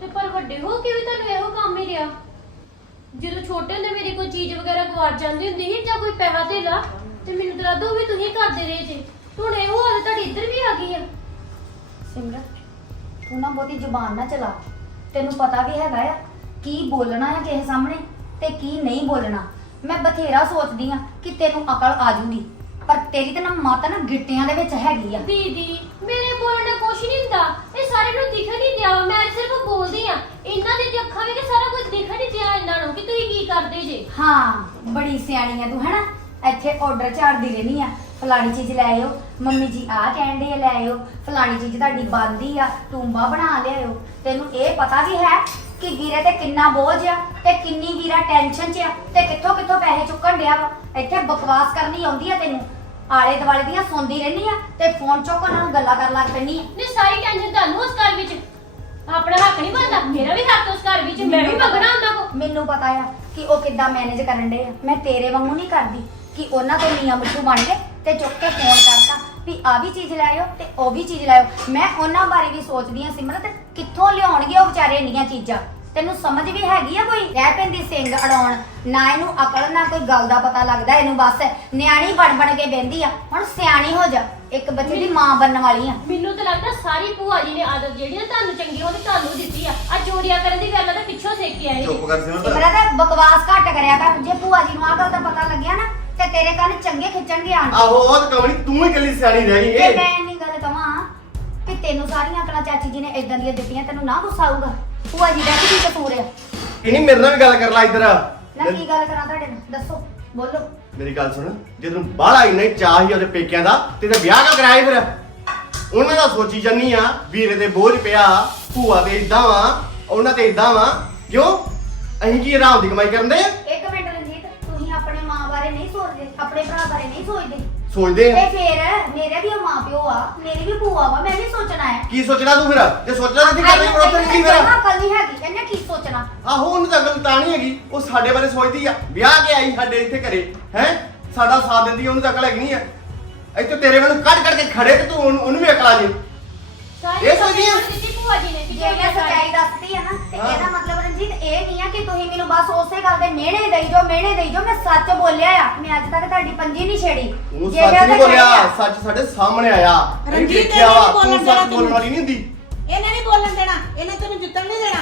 ਤੇ ਪਰ ਵੱਡੇ ਹੋ ਕੇ ਵੀ ਤੁਹਾਨੂੰ ਇਹੋ ਕੰਮ ਹੀ ਰਿਹਾ। ਜਦੋਂ ਛੋਟੇ ਹੁੰਦੇ ਮੇਰੀ ਕੋਈ ਚੀਜ਼ ਵਗੈਰਾ ਗਵਾਚ ਜਾਂਦੀ ਹੁੰਦੀ ਸੀ ਜਾਂ ਕੋਈ ਪੈਸਾ ਧੇਲਾ ਤੇ ਮੈਨੂੰ ਤਾਂ ਲੱਗਦਾ ਉਹ ਵੀ ਤੁਸੀਂ ਕਰਦੇ ਰਹੇ ਜੇ ਹੁਣ ਇਹੋ ਹਾਲਤ ਤੁਹਾਡੀ ਇੱਧਰ ਵੀ ਆ ਗਈ ਆ। ਸਿਮਰਤ ਤੂੰ ਨਾ ਬਹੁਤੀ ਜ਼ੁਬਾਨ ਨਾ ਚਲਾ। ਤੈਨੂੰ ਪਤਾ ਵੀ ਹੈਗਾ ਆ ਕੀ ਬੋਲਣਾ ਹੈ ਕਿਸੇ ਸਾਹਮਣੇ ਤੇ ਕੀ ਨਹੀਂ ਬੋਲਣਾ। ਮੈਂ ਬਥੇਰਾ ਸੋਚਦੀ ਆ ਕਿ ਤੈਨੂੰ ਅਕਲ ਆ ਜੂਗੀ ਪਰ ਤੇਰੀ ਤਾਂ ਨਾ ਮਾਤਾ ਨਾ ਗਿੱਟਿਆਂ ਦੇ ਵਿੱਚ ਹੈਗੀ ਆ। ਦੀਦੀ ਮੇਰੇ ਬੋਲਣ ਨਾਲ ਕੁਛ ਨਹੀਂ ਹੁੰਦਾ। ਇਹ ਸਾਰੇ ਨੂੰ ਦਿਖ ਨਹੀਂ ਦਿਆ ਮੈਂ ਸਿਰਫ ਬੋਲਦੀ ਆ। ਇਹਨਾਂ ਦੀ ਤੇ ਅੱਖਾਂ ਵਿੱਚ ਸਾਰਾ ਕੁਝ ਦਿਖ ਨਹੀਂ ਦਿਆ ਇਹਨਾਂ ਨੂੰ ਕਿ ਤੁਸੀਂ ਕੀ ਕਰਦੇ ਜੇ। ਹਾਂ, ਬੜੀ ਸਿਆਣੀ ਆ ਤੂੰ, ਹੈਨਾ? ਇੱਥੇ ਆਰਡਰ ਝਾੜਦੀ ਰਹਿਨੀ ਆ। ਫਲਾਣੀ ਚੀਜ਼ ਲੈ ਆਇਓ। ਮੰਮੀ ਜੀ ਆਹ ਕਹਿੰਦੇ ਆ, ਲੈ ਆਇਓ। ਫਲਾਣੀ ਚੀਜ਼ ਤੁਹਾਡੀ ਬੰਦੀ ਆ ਟੂੰਬਾ ਬਣਾ ਲਿਆਇਓ। ਤੈਨੂੰ ਇਹ ਪਤਾ ਵੀ ਹੈ ਕਿ ਵੀਰੇ ਤੇ ਕਿੰਨਾ ਬੋਝ ਆ ਤੇ ਕਿੰਨੀ ਵੀਰਾ ਟੈਨਸ਼ਨ 'ਚ ਆ ਤੇ ਕਿੱਥੋਂ ਕਿੱਥੋਂ ਪੈਸੇ ਚੁੱਕਣ ਡਿਆ ਵਾ। ਇੱਥੇ ਬਕਵਾਸ ਕਰਨੀ ਆਉਂਦੀ ਆ ਤੈਨੂੰ। ਆਲੇ ਦੁਆਲੇ ਦੀਆਂ ਸੁਣਦੀ ਰਹਿਨੀ ਆ ਤੇ ਫੋਨ ਚੁੱਕ ਉਹਨਾਂ ਨੂੰ ਗੱਲਾਂ ਕਰਨ ਲੱਗ ਪੈਣੀ ਆ। ਨੇ ਸਾਰੀ ਟੈਨਸ਼ਨ ਤੁਹਾਨੂੰ ਉਸ ਘਰ ਵਿੱਚ। ਆਪਣਾ ਹੱਕ ਨਹੀਂ ਬਣਦਾ ਮੇਰਾ ਵੀ ਹੱਕ ਉਸ ਘਰ ਵਿੱਚ ਮੈਂ ਵੀ ਮੰਗਣਾ ਉਹਨਾਂ ਕੋ ਮੈਨੂੰ ਪਤਾ ਆ ਕਿ ਉਹ ਕਿੱਦਾਂ ਮੈਨੇਜ ਕਰਨ ਦੇ ਆ। ਮੈਂ ਤੇਰੇ ਵਾਂਗੂ ਨਹੀਂ ਕਰਦੀ ਕਿ ਉਹਨਾਂ ਤੋਂ ਨੀਆਂ ਮਿੱਠੂ ਬਣ ਕੇ ਤੇ ਚੁੱਕ ਕੇ ਫੋਨ ਕਰਤਾ ਵੀ ਆ ਵੀ ਚੀਜ਼ ਲਾਇਓ ਤੇ ਉਹ ਵੀ ਚੀਜ਼ ਲਾਇਓ ਮੈਂ ਉਹਨਾਂ ਬਾਰੇ ਵੀ ਸੋਚਦੀ ਆ ਸਿਮਰਤ ਕਿੱਥੋਂ ਲਿਆਉਣਗੇ ਉਹ ਵਿਚਾਰੇ ਇੰਨੀਆਂ ਚੀਜ਼ਾਂ? ਤੈਨੂੰ ਸਮਝ ਵੀ ਹੈਗੀ ਆ ਕੋਈ? ਰਹਿ ਪੈਂਦੀ ਸਿੰਘ ਅੜਾਉਣ। ਨਾ ਇਹਨੂੰ ਅਕਲ ਨਾ ਕੋਈ ਗੱਲ ਦਾ ਪਤਾ ਲੱਗਦਾ ਇਹਨੂੰ ਬਸ ਨਿਆਣੀ ਬਣ ਬਣ ਕੇ ਬਹਿੰਦੀ ਆ। ਹੁਣ ਸਿਆਣੀ ਹੋ ਜਾ। ਇੱਕ ਬੱਚੇ ਦੀ ਮਾਂ ਬਣਨ ਵਾਲੀ ਆ। ਮੈਨੂੰ ਤਾਂ ਲੱਗਦਾ ਸਾਰੀ ਭੂਆ ਜੀ ਨੇ ਆਦਤ ਜਿਹੜੀ ਨਾ ਤੁਹਾਨੂੰ ਚੰਗੀ ਉਹਨੇ ਤੁਹਾਨੂੰ ਦਿੱਤੀ ਆ। ਆ ਚੋਰੀਆਂ ਕਰਨ ਦੀ ਗੱਲ ਤਾਂ ਪਿੱਛੋਂ ਸਿੱਖ ਕੇ ਆਏ ਚੁੱਪ ਕਰ ਸਿਮਰਤ ਸਿਮਰਤ ਬਕਵਾਸ ਘੱਟ ਕਰਿਆ ਕਰ। ਜੇ ਭੂਆ ਜੀ ਨੂੰ ਆ ਗੱਲ ਦਾ ਪਤਾ ਲੱਗਿਆ ਨਾ ਤੇ ਤੇਰੇ ਕੰਨ ਚੰਗੇ ਖਿੱਚਣਗੇ ਆਣ ਆਹੋ ਉਹ ਤਾਂ ਕਮਣੀ ਤੂੰ ਹੀ ਇਕੱਲੀ ਸਿਆਣੀ ਰਹਿ ਗਈ ਤੇ ਏ ਮੈਂ ਇੰਨੀ ਗੱਲ ਕਵਾਂ ਕਿ ਤੈਨੂੰ ਸਾਰੀਆਂ ਅਕਲਾਂ ਚਾਚੀ ਜੀ ਨੇ ਇਦਾਂ ਦੀਆਂ ਦਿੱਤੀਆਂ ਤੈਨੂੰ ਨਾ ਗੁੱਸਾ ਆਊਗਾ। ਭੂਆ ਜੀ ਦਾ ਕੀ ਕਸੂਰ ਆ? ਇਹ ਨਹੀਂ ਮੇਰੇ ਨਾਲ ਵੀ ਗੱਲ ਕਰ ਲੈ ਇੱਧਰ। ਨਾ ਕੀ ਗੱਲ ਕਰਾਂ ਤੁਹਾਡੇ ਨਾਲ? ਦੱਸੋ ਬੋਲੋ। ਮੇਰੀ ਗੱਲ ਸੁਣ ਜੇ ਤੈਨੂੰ ਬਾਹਲਾ ਇੰਨਾ ਹੀ ਚਾਹ ਹੀ ਉਹਦੇ ਪੇਕਿਆਂ ਦਾ ਤੇ ਤੇ ਵਿਆਹ ਕਿਉਂ ਕਰਾਇਆ ਫਿਰ? ਉਹਨਾਂ ਦਾ ਸੋਚੀ ਜਾਨੀ ਆ ਵੀਰੇ ਤੇ ਬੋਝ ਪਿਆ ਭੂਆ ਤੇ ਇਦਾਂ ਵਾ ਉਹਨਾਂ ਤੇ ਇਦਾਂ ਵਾ। ਕਿਉਂ? ਅਸੀਂ ਕੀ ਆਰਾਮ ਦੀ ਕਮਾਈ ਕਰਨ ਦੇ ਆ? ਇੱਕ ਮਿੰਟ ਰਣਜੀਤ ਤੁਸੀਂ ਆਪਣੇ ਮਾਂ ਬਾਰੇ ਨਹੀਂ ਸੋਚਦੇ ਆਪਣੇ ਭਰਾ ਬਾਰੇ ਨਹੀਂ ਸੋਚਦੇ। ਸੋਚਦੇ ਆ। ਤੇ ਫਿਰ ਮੇਰੇ ਵੀ ਮਾਂ ਪਿਓ ਆ ਮੇਰੀ ਵੀ ਭੂਆ ਵਾ ਮੈਂ ਵੀ ਸੋਚਣਾ ਹੈ। ਕੀ ਸੋਚਣਾ ਤੂੰ ਫਿਰ? ਜੇ ਸੋਚਣਾ ਨਹੀਂ ਕਰਨੀ ਫਿਰ ਉੱਥੇ ਕੀ ਫਿਰ ਜਮਾ ਕੱਲ ਨਹੀਂ ਹੈਗੀ ਇਹਨੇ ਕੀ ਸੋਚਣਾ। ਆਹੋ ਉਹਨੂੰ ਤਾਂ ਅਕਲ ਤਾਂ ਨਹੀਂ ਹੈਗੀ ਉਹ ਸਾਡੇ ਬਾਰੇ ਸੋਚਦੀ ਆ। ਵਿਆਹ ਕੇ ਆਈ ਸਾਡੇ ਇੱਥੇ ਘਰੇ ਹੈ? ਸਾਡਾ ਸਾਥ ਦਿੰਦੀ ਉਹਨੂੰ ਤਾਂ ਅਕਲ ਹੈਗੀ ਨਹੀਂ ਆ। ਇੱਥੇ ਤੇਰੇ ਵੱਲ ਕੱਢ ਕੱਢ ਕੇ ਖੜੇ ਤੇ ਤੂੰ ਉਹਨੂੰ ਉਹਨੂੰ ਵੀ ਅਕਲ ਆ ਜੇ। ਇਹ ਸੋਚਦੀ ਆ? ਦਿੱਤੀ ਭੂਆ ਜੀ ਨੇ ਕਿ ਜੇ ਮੈਂ ਸੱਚਾਈ ਦੱਸਦੀ ਆ ਨਾ ਤੇ ਹਾਂ। ਇਹਦਾ ਰਣਜੀਤ ਇਹ ਨਹੀਂ ਆ ਕਿ ਤੁਸੀਂ ਮੈਨੂੰ ਬਸ ਉਸੇ ਗੱਲ ਦੇ ਮਿਹਣੇ ਦੇਈ ਜੋ ਮਿਹਣੇ ਦੇਈ ਜੋ ਮੈਂ ਸੱਚ ਬੋਲਿਆ ਆ। ਮੈਂ ਅੱਜ ਤੱਕ ਤੁਹਾਡੀ ਪੰਜੀ ਨਹੀਂ ਛੇੜੀ। ਤੂੰ ਜੇ ਸੱਚ ਮੈਂ ਨਹੀਂ ਬੋਲਿਆ ਸੱਚ ਸਾਡੇ ਸਾਹਮਣੇ ਆਇਆ। ਅਸੀਂ ਰਣਜੀਤ, ਦੇਖਿਆ ਇਹ ਵਾ ਨਹੀਂ ਤੂੰ ਬੋਲਣ ਸੱਚ ਦੇਣਾ ਬੋਲਣ। ਵਾਲੀ ਨਹੀਂ ਹੁੰਦੀ। ਇਹਨੇ ਨਹੀਂ ਬੋਲਣ ਦੇਣਾ। ਇਹਨੇ ਤੈਨੂੰ ਜਿੱਤਣ ਨਹੀਂ ਦੇਣਾ।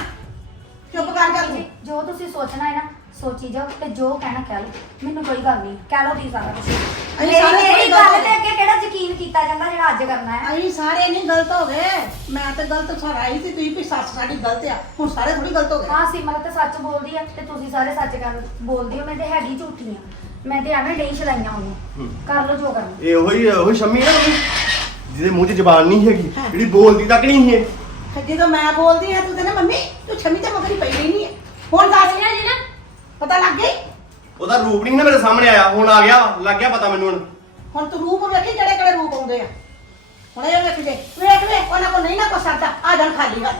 ਚੁੱਪ ਕਰ ਜਾ ਤੂੰ। ਜੋ ਤੁਸੀਂ ਸੋਚਣਾ ਹੈ ਨਾ ਸੋਚੀ ਜਾਓ ਤੇ ਜੋ ਕਹਿਣਾ ਕਹਿ ਲਓ। ਮੈਨੂੰ ਕੋਈ ਗੱਲ ਨਹੀਂ। ਕਹਿ ਲਓ ਦੀ ਸਾਰਾ ਕੁਝ ਮੇਰੀ ਸਾਰੇ ਮੇਰੀ ਕੋਈ ਗੱਲ ਗੱਲ ਤੇ ਅੱਗੇ ਕਿਹੜਾ ਯਕੀਨ ਕੀਤਾ ਜਾਂਦਾ ਜਿਹੜਾ ਅੱਜ ਕਰਨਾ ਹੈ? ਅਸੀਂ ਸਾਰੇ ਨਹੀਂ ਗਲਤ ਹੋ ਗਏ। ਮੈਂ ਤਾਂ ਗਲਤ ਸਰਾਈ ਸੀ ਤੁਸੀਂ ਵੀ ਸੱਸ ਸਾਡੀ ਗਲਤ ਆ। ਹੁਣ ਸਾਰੇ ਥੋੜੀ ਗਲਤ ਹੋ ਗਏ। ਹਾਂ ਸਿਮਰਤ ਤੇ ਸੱਚ ਬੋਲਦੀ ਆ ਤੇ ਤੁਸੀਂ ਸਾਰੇ ਸੱਚ ਕਰ ਬੋਲਦੀ ਹੋ। ਮੈਂ ਤੇ ਹੈਗੀ ਝੂਠੀ ਆ। ਮੈਂ ਤੇ ਐਵੇਂ ਡੇਈ ਚਲਾਈਆਂ ਉਹਨੂੰ। ਹੂੰ। ਕਰ ਲਓ ਜੋ ਕਰਨਾ। ਇਹ ਉਹੀ ਉਹੀ ਸ਼ੰਮੀ ਨਾ ਉਹਦੀ, ਜਿਹਦੇ ਮੂੰਹ 'ਚ ਜ਼ਬਾਨ ਨਹੀਂ ਹੈਗੀ। ਹਾਂ। ਜਿਹੜੀ ਬੋਲਦੀ ਤੱਕ ਨਹੀਂ ਹੈ ਤੇ ਜਦੋਂ ਮੈਂ ਬੋਲਦੀ ਆ ਤੂੰ ਕਹਿੰਦਾ ਮੰਮੀ ਤੂੰ ਛਮੀ ਤੇ ਮਗਰੀ ਪਈ ਨਹੀਂ ਹੈ ਹੁਣ ਦੱਸ ਦੱਸਿਆ ਜੀ ਨਾ? ਪਤਾ ਲੱਗ ਗਈ? ਉਹਦਾ ਰੂਪ ਨਹੀਂ ਨਾ ਮੇਰੇ ਸਾਹਮਣੇ ਆਇਆ ਹੁਣ ਆ ਗਿਆ ਲੱਗ ਗਿਆ ਪਤਾ ਮੈਨੂੰ ਹੁਣ। ਹੁਣ ਤੂੰ ਰੂਪ ਵੇਖੀ ਕਿਹੜੇ ਕਿਹੜੇ ਰੂਪ ਆਉਂਦੇ ਆ? ਹੁਣ ਇਹ ਵੇਖ ਦੇ ਵੇਖ ਵੇ ਉਹਨਾਂ ਕੋ ਨਹੀਂ ਨਾ ਕੋ ਸਰਦਾ ਆ ਜਾਣ ਖਾਲੀ ਹੱਥ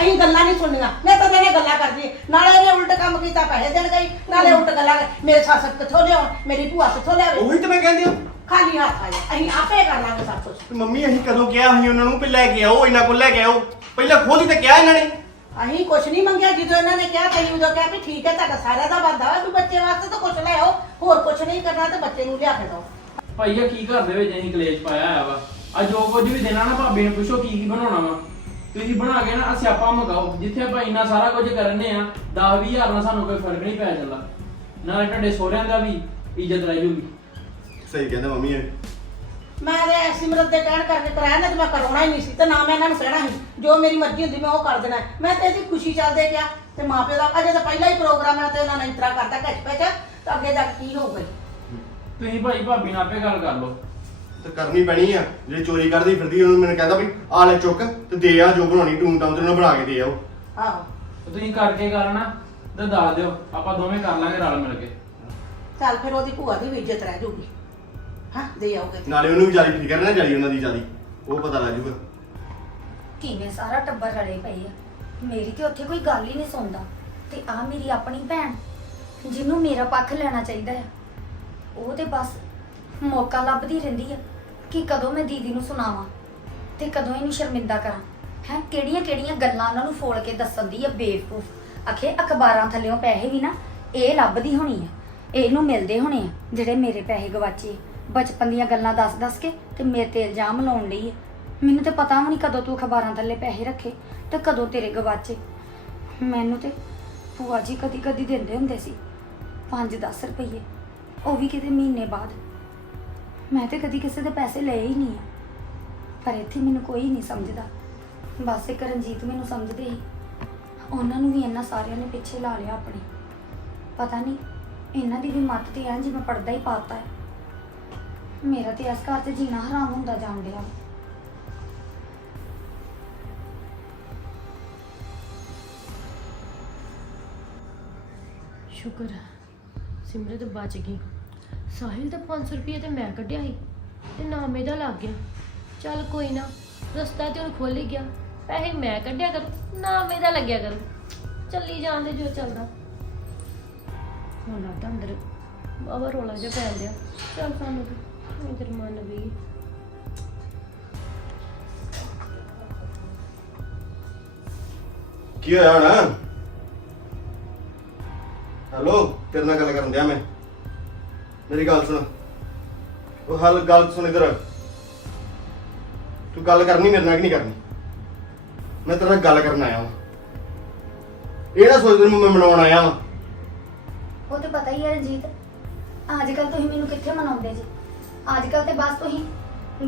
ਅਸੀਂ ਗੱਲਾਂ ਨਹੀਂ ਸੁਣਨੀਆਂ ਮੈਂ ਤਾਂ ਇਹਨੇ ਗੱਲਾਂ ਕਰਦੀ ਨਾਲੇ ਇਹਨੇ ਉਲਟ ਕੰਮ ਕੀਤਾ ਪੈਸੇ ਦੇਣ ਗਈ ਨਾਲੇ ਉਲਟ ਗੱਲਾਂ ਕਰ- ਮੇਰੇ ਸੱਸ ਕਿੱਥੋਂ ਲਿਆਉਣ ਮੇਰੀ ਭੂਆ ਕਿੱਥੋਂ ਲਿਆਵੇ? ਉਹੀ ਤਾਂ ਮੈਂ ਕਹਿੰਦੀ ਹਾਂ। ਖਾਲੀ ਹੱਥ ਆਏ ਅਸੀਂ ਆਪੇ ਕਰ ਲਾਂਗੇ ਸਭ ਕੁਝ ਮੰਮੀ ਅਸੀਂ ਕਦੋਂ ਕਿਹਾ ਸੀ ਉਹਨਾਂ ਨੂੰ ਕਿ ਲੈ ਕੇ ਆਓ ਇਹਨਾਂ ਕੋਲ ਲੈ ਕੇ ਆਓ? ਪਹਿਲਾਂ ਖੁਦ ਹੀ ਤਾਂ ਕਿਹਾ ਇਹਨਾਂ ਨੇ। ਅਸੀਂ ਕੁਛ ਨਹੀਂ ਮੰਗਿਆ ਜਦੋਂ ਇਹਨਾਂ ਨੇ ਕਿਹਾ ਤੈਨੂੰ ਉਦੋਂ ਕਿਹਾ ਵੀ ਠੀਕ ਹੈ ਤੁਹਾਡਾ ਸਾਰਿਆਂ ਦਾ ਬੰਦਾ ਵਾ ਤੂੰ ਬੱਚੇ ਵਾਸਤੇ ਤਾਂ ਕੁਛ ਲੈ ਆਓ ਹੋਰ ਕੁਛ ਨਹੀਂ ਕਰਨਾ ਤੇ ਬੱਚੇ ਨੂੰ ਲਿਆ ਕੇ ਦਿਓ। ਭਾਈ ਆ ਕੀ ਘਰ ਦੇ ਵਿੱਚ ਅਸੀਂ ਕਲੇਸ਼ ਪਾਇਆ ਆ ਵਾ? ਆ ਜੋ ਕੁਝ ਵੀ ਦੇਣਾ ਨਾ ਭਾਬੀ ਨੂੰ ਪੁੱਛੋ ਕੀ ਕੀ ਬਣਾਉਣਾ ਵਾ। ਤੁਸੀਂ ਬਣਾ ਕੇ ਨਾ ਸਿਆਪਾ ਮਗਾਓ ਜਿੱਥੇ ਆਪਾਂ ਇੰਨਾ ਸਾਰਾ ਕੁਝ ਕਰਨੇ ਆ 10 20000 ਨਾਲ ਸਾਨੂੰ ਕੋਈ ਫ਼ਰਕ ਨਹੀਂ ਪੈ ਜਾਂਦਾ। ਨਾਲੇ ਤੁਹਾਡੇ ਸਹੁਰਿਆਂ ਦਾ ਵੀ ਇੱਜ਼ਤ ਰਹਿ ਜੂਗੀ। ਸਹੀ ਕਹਿੰਦਾ ਮੰਮੀ ਇਹ। ਮੈਂ ਤੇ ਸਿਮਰਤ ਦੇ ਕਹਿਣ ਕਰਕੇ ਕਰਾਇਆ ਨਾ ਤੇ ਮੈਂ ਕਰਾਉਣਾ ਹੀ ਨਹੀਂ ਸੀ ਤੇ ਨਾ ਮੈਂ ਇਹਨਾਂ ਨੂੰ ਕਹਿਣਾ ਸੀ। ਜੋ ਮੇਰੀ ਮਰਜ਼ੀ ਹੁੰਦੀ ਮੈਂ ਉਹ ਕਰ ਦੇਣਾ। ਮੈਂ ਤੇ ਇਹਦੀ ਖੁਸ਼ੀ ਚੱਲਦੇ ਗਿਆ ਤੇ ਮਾਪਿਓ ਦਾ ਅਜੇ ਤਾਂ ਪਹਿਲਾ ਹੀ ਪ੍ਰੋਗਰਾਮ ਹੈ ਤੇ ਇਹਨਾਂ ਨੇ ਇੰਤਰਾ ਕਰਤਾ ਘੱਟ ਪੈ ਤਾਂ ਅੱਗੇ ਜਾ ਕੇ ਕੀ ਹੋਊਗਾ ਜੀ? ਤੁਸੀਂ ਭਾਈ ਭਾਬੀ ਨਾਲ ਆਪੇ ਗੱਲ ਕਰ ਲਓ। ਤੇ ਕਰਨੀ ਪੈਣੀ ਆ ਜਿਹੜੀ ਚੋਰੀ ਕਰਦੀ ਫਿਰਦੀ ਉਹਨੂੰ ਮੈਨੂੰ ਕਹਿੰਦਾ ਵੀ ਆ ਲੈ ਚੁੱਕ ਤੇ ਦੇ ਆ ਜੋ ਬਣਾਉਣੀ ਟੂਮ ਟਾਮ ਤੇ ਉਹਨੂੰ ਬਣਾ ਕੇ ਦੇ ਆਓ। ਆਹੋ। ਤੇ ਤੁਸੀਂ ਕਰਕੇ ਗੱਲ ਨਾ ਤੇ ਦੱਸ ਦਿਓ ਆਪਾਂ ਦੋਵੇਂ ਕਰ ਲਾਂਗੇ ਰਲ ਮਿਲ ਕੇ। ਚੱਲ ਫਿਰ ਉਹਦੀ ਭੂਆ ਦੀ ਵੀ ਇੱਜ਼ਤ ਰਹਿ ਜਾਊਗੀ ਹਾਂ ਦੇ ਆਓਗੇ। ਨਾਲੇ ਉਹਨੂੰ ਵੀ ਜਾਲੀ ਫਿਕਰ ਨਾ ਜਾਲੀ ਉਹਨਾਂ ਦੀ ਜਾਲੀ ਉਹ ਪਤਾ ਲੱਗ ਜੂਗਾ। ਕਿਵੇਂ ਸਾਰਾ ਟੱਬਰ ਰਲੇ ਪਏ ਆ। ਮੇਰੀ ਤੇ ਉੱਥੇ ਕੋਈ ਗੱਲ ਹੀ ਨਹੀਂ ਸੁਣਦਾ। ਤੇ ਆ ਮੇਰੀ ਆਪਣੀ ਭੈਣ ਜਿਹਨੂੰ ਮੇਰਾ ਪੱਖ ਲੈਣਾ ਚਾਹੀਦਾ ਆ। ਉਹ ਤੇ ਬਸ ਮੌਕਾ ਲੱਭਦੀ ਰਹਿੰਦੀ ਆ ਕਿ ਕਦੋਂ ਮੈਂ ਦੀਦੀ ਨੂੰ ਸੁਣਾਵਾਂ ਤੇ ਕਦੋਂ ਇਹਨੂੰ ਸ਼ਰਮਿੰਦਾ ਕਰਾਂ। ਹੈ ਕਿਹੜੀਆਂ ਕਿਹੜੀਆਂ ਗੱਲਾਂ ਉਹਨਾਂ ਨੂੰ ਫੋੜ ਕੇ ਦੱਸਣ ਦੀ ਆ ਬੇਵਕੂਫ। ਅਖੇ ਅਖਬਾਰਾਂ ਥੱਲੇੋਂ ਪੈਸੇ ਵੀ ਨਾ ਇਹ ਲੱਭਦੀ ਹੋਣੀ ਆ। ਇਹਨੂੰ ਮਿਲਦੇ ਹੋਣੇ ਆ ਜਿਹੜੇ ਮੇਰੇ ਪੈਸੇ ਗਵਾਚੇ। ਬਚਪਨ ਦੀਆਂ ਗੱਲਾਂ ਦੱਸ-ਦੱਸ ਕੇ ਤੇ ਮੇਰੇ ਤੇ ਇਲਜ਼ਾਮ ਲਾਉਣ ਲਈ ਹੈ ਮੈਨੂੰ ਤੇ ਪਤਾ ਵੀ ਨਹੀਂ ਕਦੋਂ ਤੂੰ ਅਖਬਾਰਾਂ ਥੱਲੇ ਪੈਸੇ ਰੱਖੇ ਤੇ ਕਦੋਂ ਤੇਰੇ ਗਵਾਚੇ। ਮੈਨੂੰ ਤੇ ਭੂਆ ਜੀ ਕਦੀ ਕਦੀ ਦਿੰਦੇ ਹੁੰਦੇ ਸੀ 5-10 ਰੁਪਏ ਉਹ ਵੀ ਕਿਤੇ ਮਹੀਨੇ ਬਾਅਦ। ਮੈਂ ਤੇ ਕਦੀ ਕਿਸੇ ਦੇ ਪੈਸੇ ਲਏ ਹੀ ਨਹੀਂ ਆ, ਪਰ ਇੱਥੇ ਮੈਨੂੰ ਕੋਈ ਨਹੀਂ ਸਮਝਦਾ। ਬਸ ਇੱਕ ਰਣਜੀਤ ਮੈਨੂੰ ਸਮਝਦੇ ਸੀ। ਉਹਨਾਂ ਨੂੰ ਵੀ ਇਹਨਾਂ ਸਾਰਿਆਂ ਨੇ ਪਿੱਛੇ ਲਾ ਲਿਆ ਆਪਣੇ। ਪਤਾ ਨਹੀਂ, ਇਹਨਾਂ ਦੀ ਵੀ ਮੱਤ ਤੇ ਐਂ ਜਿਵੇਂ ਪੜਦਾ ਹੀ ਪਾਤਾ ਹੈ। ਮੇਰਾ ਤੇ ਇਸ ਘਰ 'ਚ ਜੀਣਾ ਹਰਾਮ ਹੁੰਦਾ ਜਾਣ ਡਿਆ। ਸ਼ੁਕਰ ਹੈ ਸਿਮਰਤ ਬਚ ਗਈ। ਸਾਹਿਲ ਦਾ 500 ਰੁਪਏ ਤੇ ਮੈਂ ਕੱਢਿਆ ਸੀ ਤੇ ਨਾਮ ਇਹਦਾ ਲੱਗ ਗਿਆ। ਚੱਲ ਕੋਈ ਨਾ, ਰਸਤਾ ਤੇ ਹੁਣ ਖੁੱਲ ਹੀ ਗਿਆ। ਪੈਸੇ ਮੈਂ ਕੱਢਿਆ ਕਰ, ਨਾਮ ਇਹਦਾ ਲੱਗਿਆ ਕਰੂ। ਚੱਲੀ ਜਾਂਦੇ ਜੋ ਚੱਲਦਾ। ਹੁਣ ਲੱਗਦਾ ਅੰਦਰ ਬਾਬਾ ਰੋਲਾ ਜਿਹਾ ਪੈ ਲਿਆ ਚੱਲ ਸਾਨੂੰ ਵੀ। ਇੰਦਰ ਮੰਨ ਗਈ ਕੀ ਹੋਇਆ ਹੁਣ? ਹੈਲੋ ਤੇਰੇ ਨਾਲ ਗੱਲ ਕਰਨ ਦਿਆ ਮੈਂ। ਮੇਰੀ ਗੱਲ ਸੁਣ। ਉਹ ਹਲ ਗੱਲ ਸੁਣ ਇਧਰ। ਤੂੰ ਗੱਲ ਕਰਨੀ ਮੇਰੇ ਨਾਲ ਕਿ ਨਹੀਂ ਕਰਨੀ? ਮੈਂ ਤੇਰੇ ਨਾਲ ਗੱਲ ਕਰਨ ਆਇਆ ਹਾਂ ਇਹ ਨਾ ਸੋਚ ਤੈਨੂੰ ਮੈਂ ਮਨਾਉਣ ਆਇਆ ਹਾਂ ਉਹ ਤੇ ਪਤਾ ਹੀ ਹੈ ਰਣਜੀਤ। ਅੱਜ ਕੱਲ ਤੁਸੀਂ ਮੈਨੂੰ ਕਿੱਥੇ ਮਨਾਉਂਦੇ ਜੀ? ਅੱਜ ਕੱਲ ਤੇ ਬਸ ਤੁਸੀਂ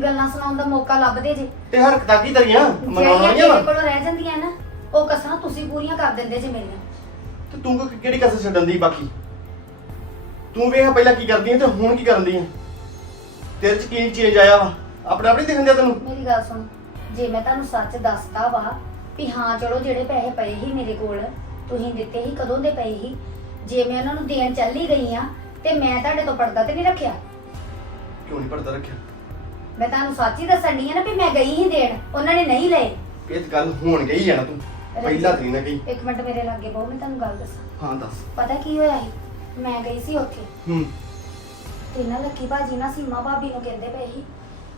ਗੱਲਾਂ ਸੁਣਾਉਣ ਦਾ ਮੌਕਾ ਲੱਭਦੇ ਜੀ। ਤੇ ਹਰਕਤਾਂ ਕੀ ਤਰੀਆਂ? ਮਨਾਉਣ ਜਿਹੜੀਆਂ ਆਈਆਂ ਮੇਰੇ ਵਾ ਕੋਲੋਂ ਰਹਿ ਜਾਂਦੀਆਂ ਨਾ ਉਹ ਕਸਾਂ ਤੁਸੀਂ ਪੂਰੀਆਂ ਕਰ ਦਿੰਦੇ ਜੀ ਮੇਰੀਆਂ। ਤੇ ਤੂੰ ਕਿ- ਕਿਹੜੀ ਕਸਰ ਛੱਡਣ ਦੀ ਬਾਕੀ? ਤੂੰ ਵੇਖ ਪਹਿਲਾਂ ਕੀ ਕਰਦੀ ਹੈ ਤੇ ਹੁਣ ਕੀ ਕਰਨ ਦੀ ਹੈ ਤੇਰੇ ਚ ਕੀ ਚੇਂਜ ਆਇਆ ਵਾ? ਆਪਣੇ ਆਪ ਨਹੀਂ ਦਿਖਣ ਦਿਆ ਤੈਨੂੰ? ਮੇਰੀ ਗੱਲ ਸੁਣ ਜੇ ਮੈਂ ਤੁਹਾਨੂੰ ਸੱਚ ਦੱਸਦਾ ਵਾ ਵੀ ਹਾਂ ਚਲੋ ਜਿਹੜੇ ਪੈਸੇ ਪਏ ਸੀ ਮੇਰੇ ਕੋਲ ਤੁਸੀਂ ਦਿੱਤੇ ਸੀ ਕਦੋਂ ਦੇ ਪਏ ਸੀ ਜੇ ਮੈਂ ਉਹਨਾਂ ਨੂੰ ਦੇਣ ਚੱਲੀ ਗਈ ਆ ਤੇ ਮੈਂ ਤੁਹਾਡੇ ਤੋਂ ਪਰਦਾ ਤੇ ਨਹੀਂ ਰੱਖਿਆ। ਕਿਉਂ ਨਹੀਂ ਪੜਦਾ ਰੱਖਿਆ? ਮੈਂ ਤੁਹਾਨੂੰ ਸੱਚ ਹੀ ਦੱਸਣ ਦੀ ਆ ਨਾ ਵੀ ਮੈਂ ਗਈ ਹੀ ਦੇਣ ਉਹਨਾਂ ਨੇ ਨਹੀਂ ਲਏ। ਇਹ ਤਾਂ ਗੱਲ ਹੋਣ ਗਈ ਆ ਨਾ ਤੂੰ ਪਹਿਲਾਂ ਤਰੀ ਨਾ ਗਈ। ਇੱਕ ਮਿੰਟ ਮੇਰੇ ਲਾਗੇ ਬਹੁ ਮੈਂ ਤੁਹਾਨੂੰ ਗੱਲ ਦੱਸਾਂ। ਹਾਂ ਦੱਸ। ਪਤਾ ਕੀ ਹੋਇਆ ਸੀ? ਮੈਂ ਗਈ ਸੀ ਉੱਥੇ। ਹੂੰ। ਤੇ ਨਾ ਲੱਕੀ ਭਾਜੀ ਨਾ ਸੀਮਾ ਭਾਬੀ ਨੂੰ ਕਹਿੰਦੇ ਪਏ ਸੀ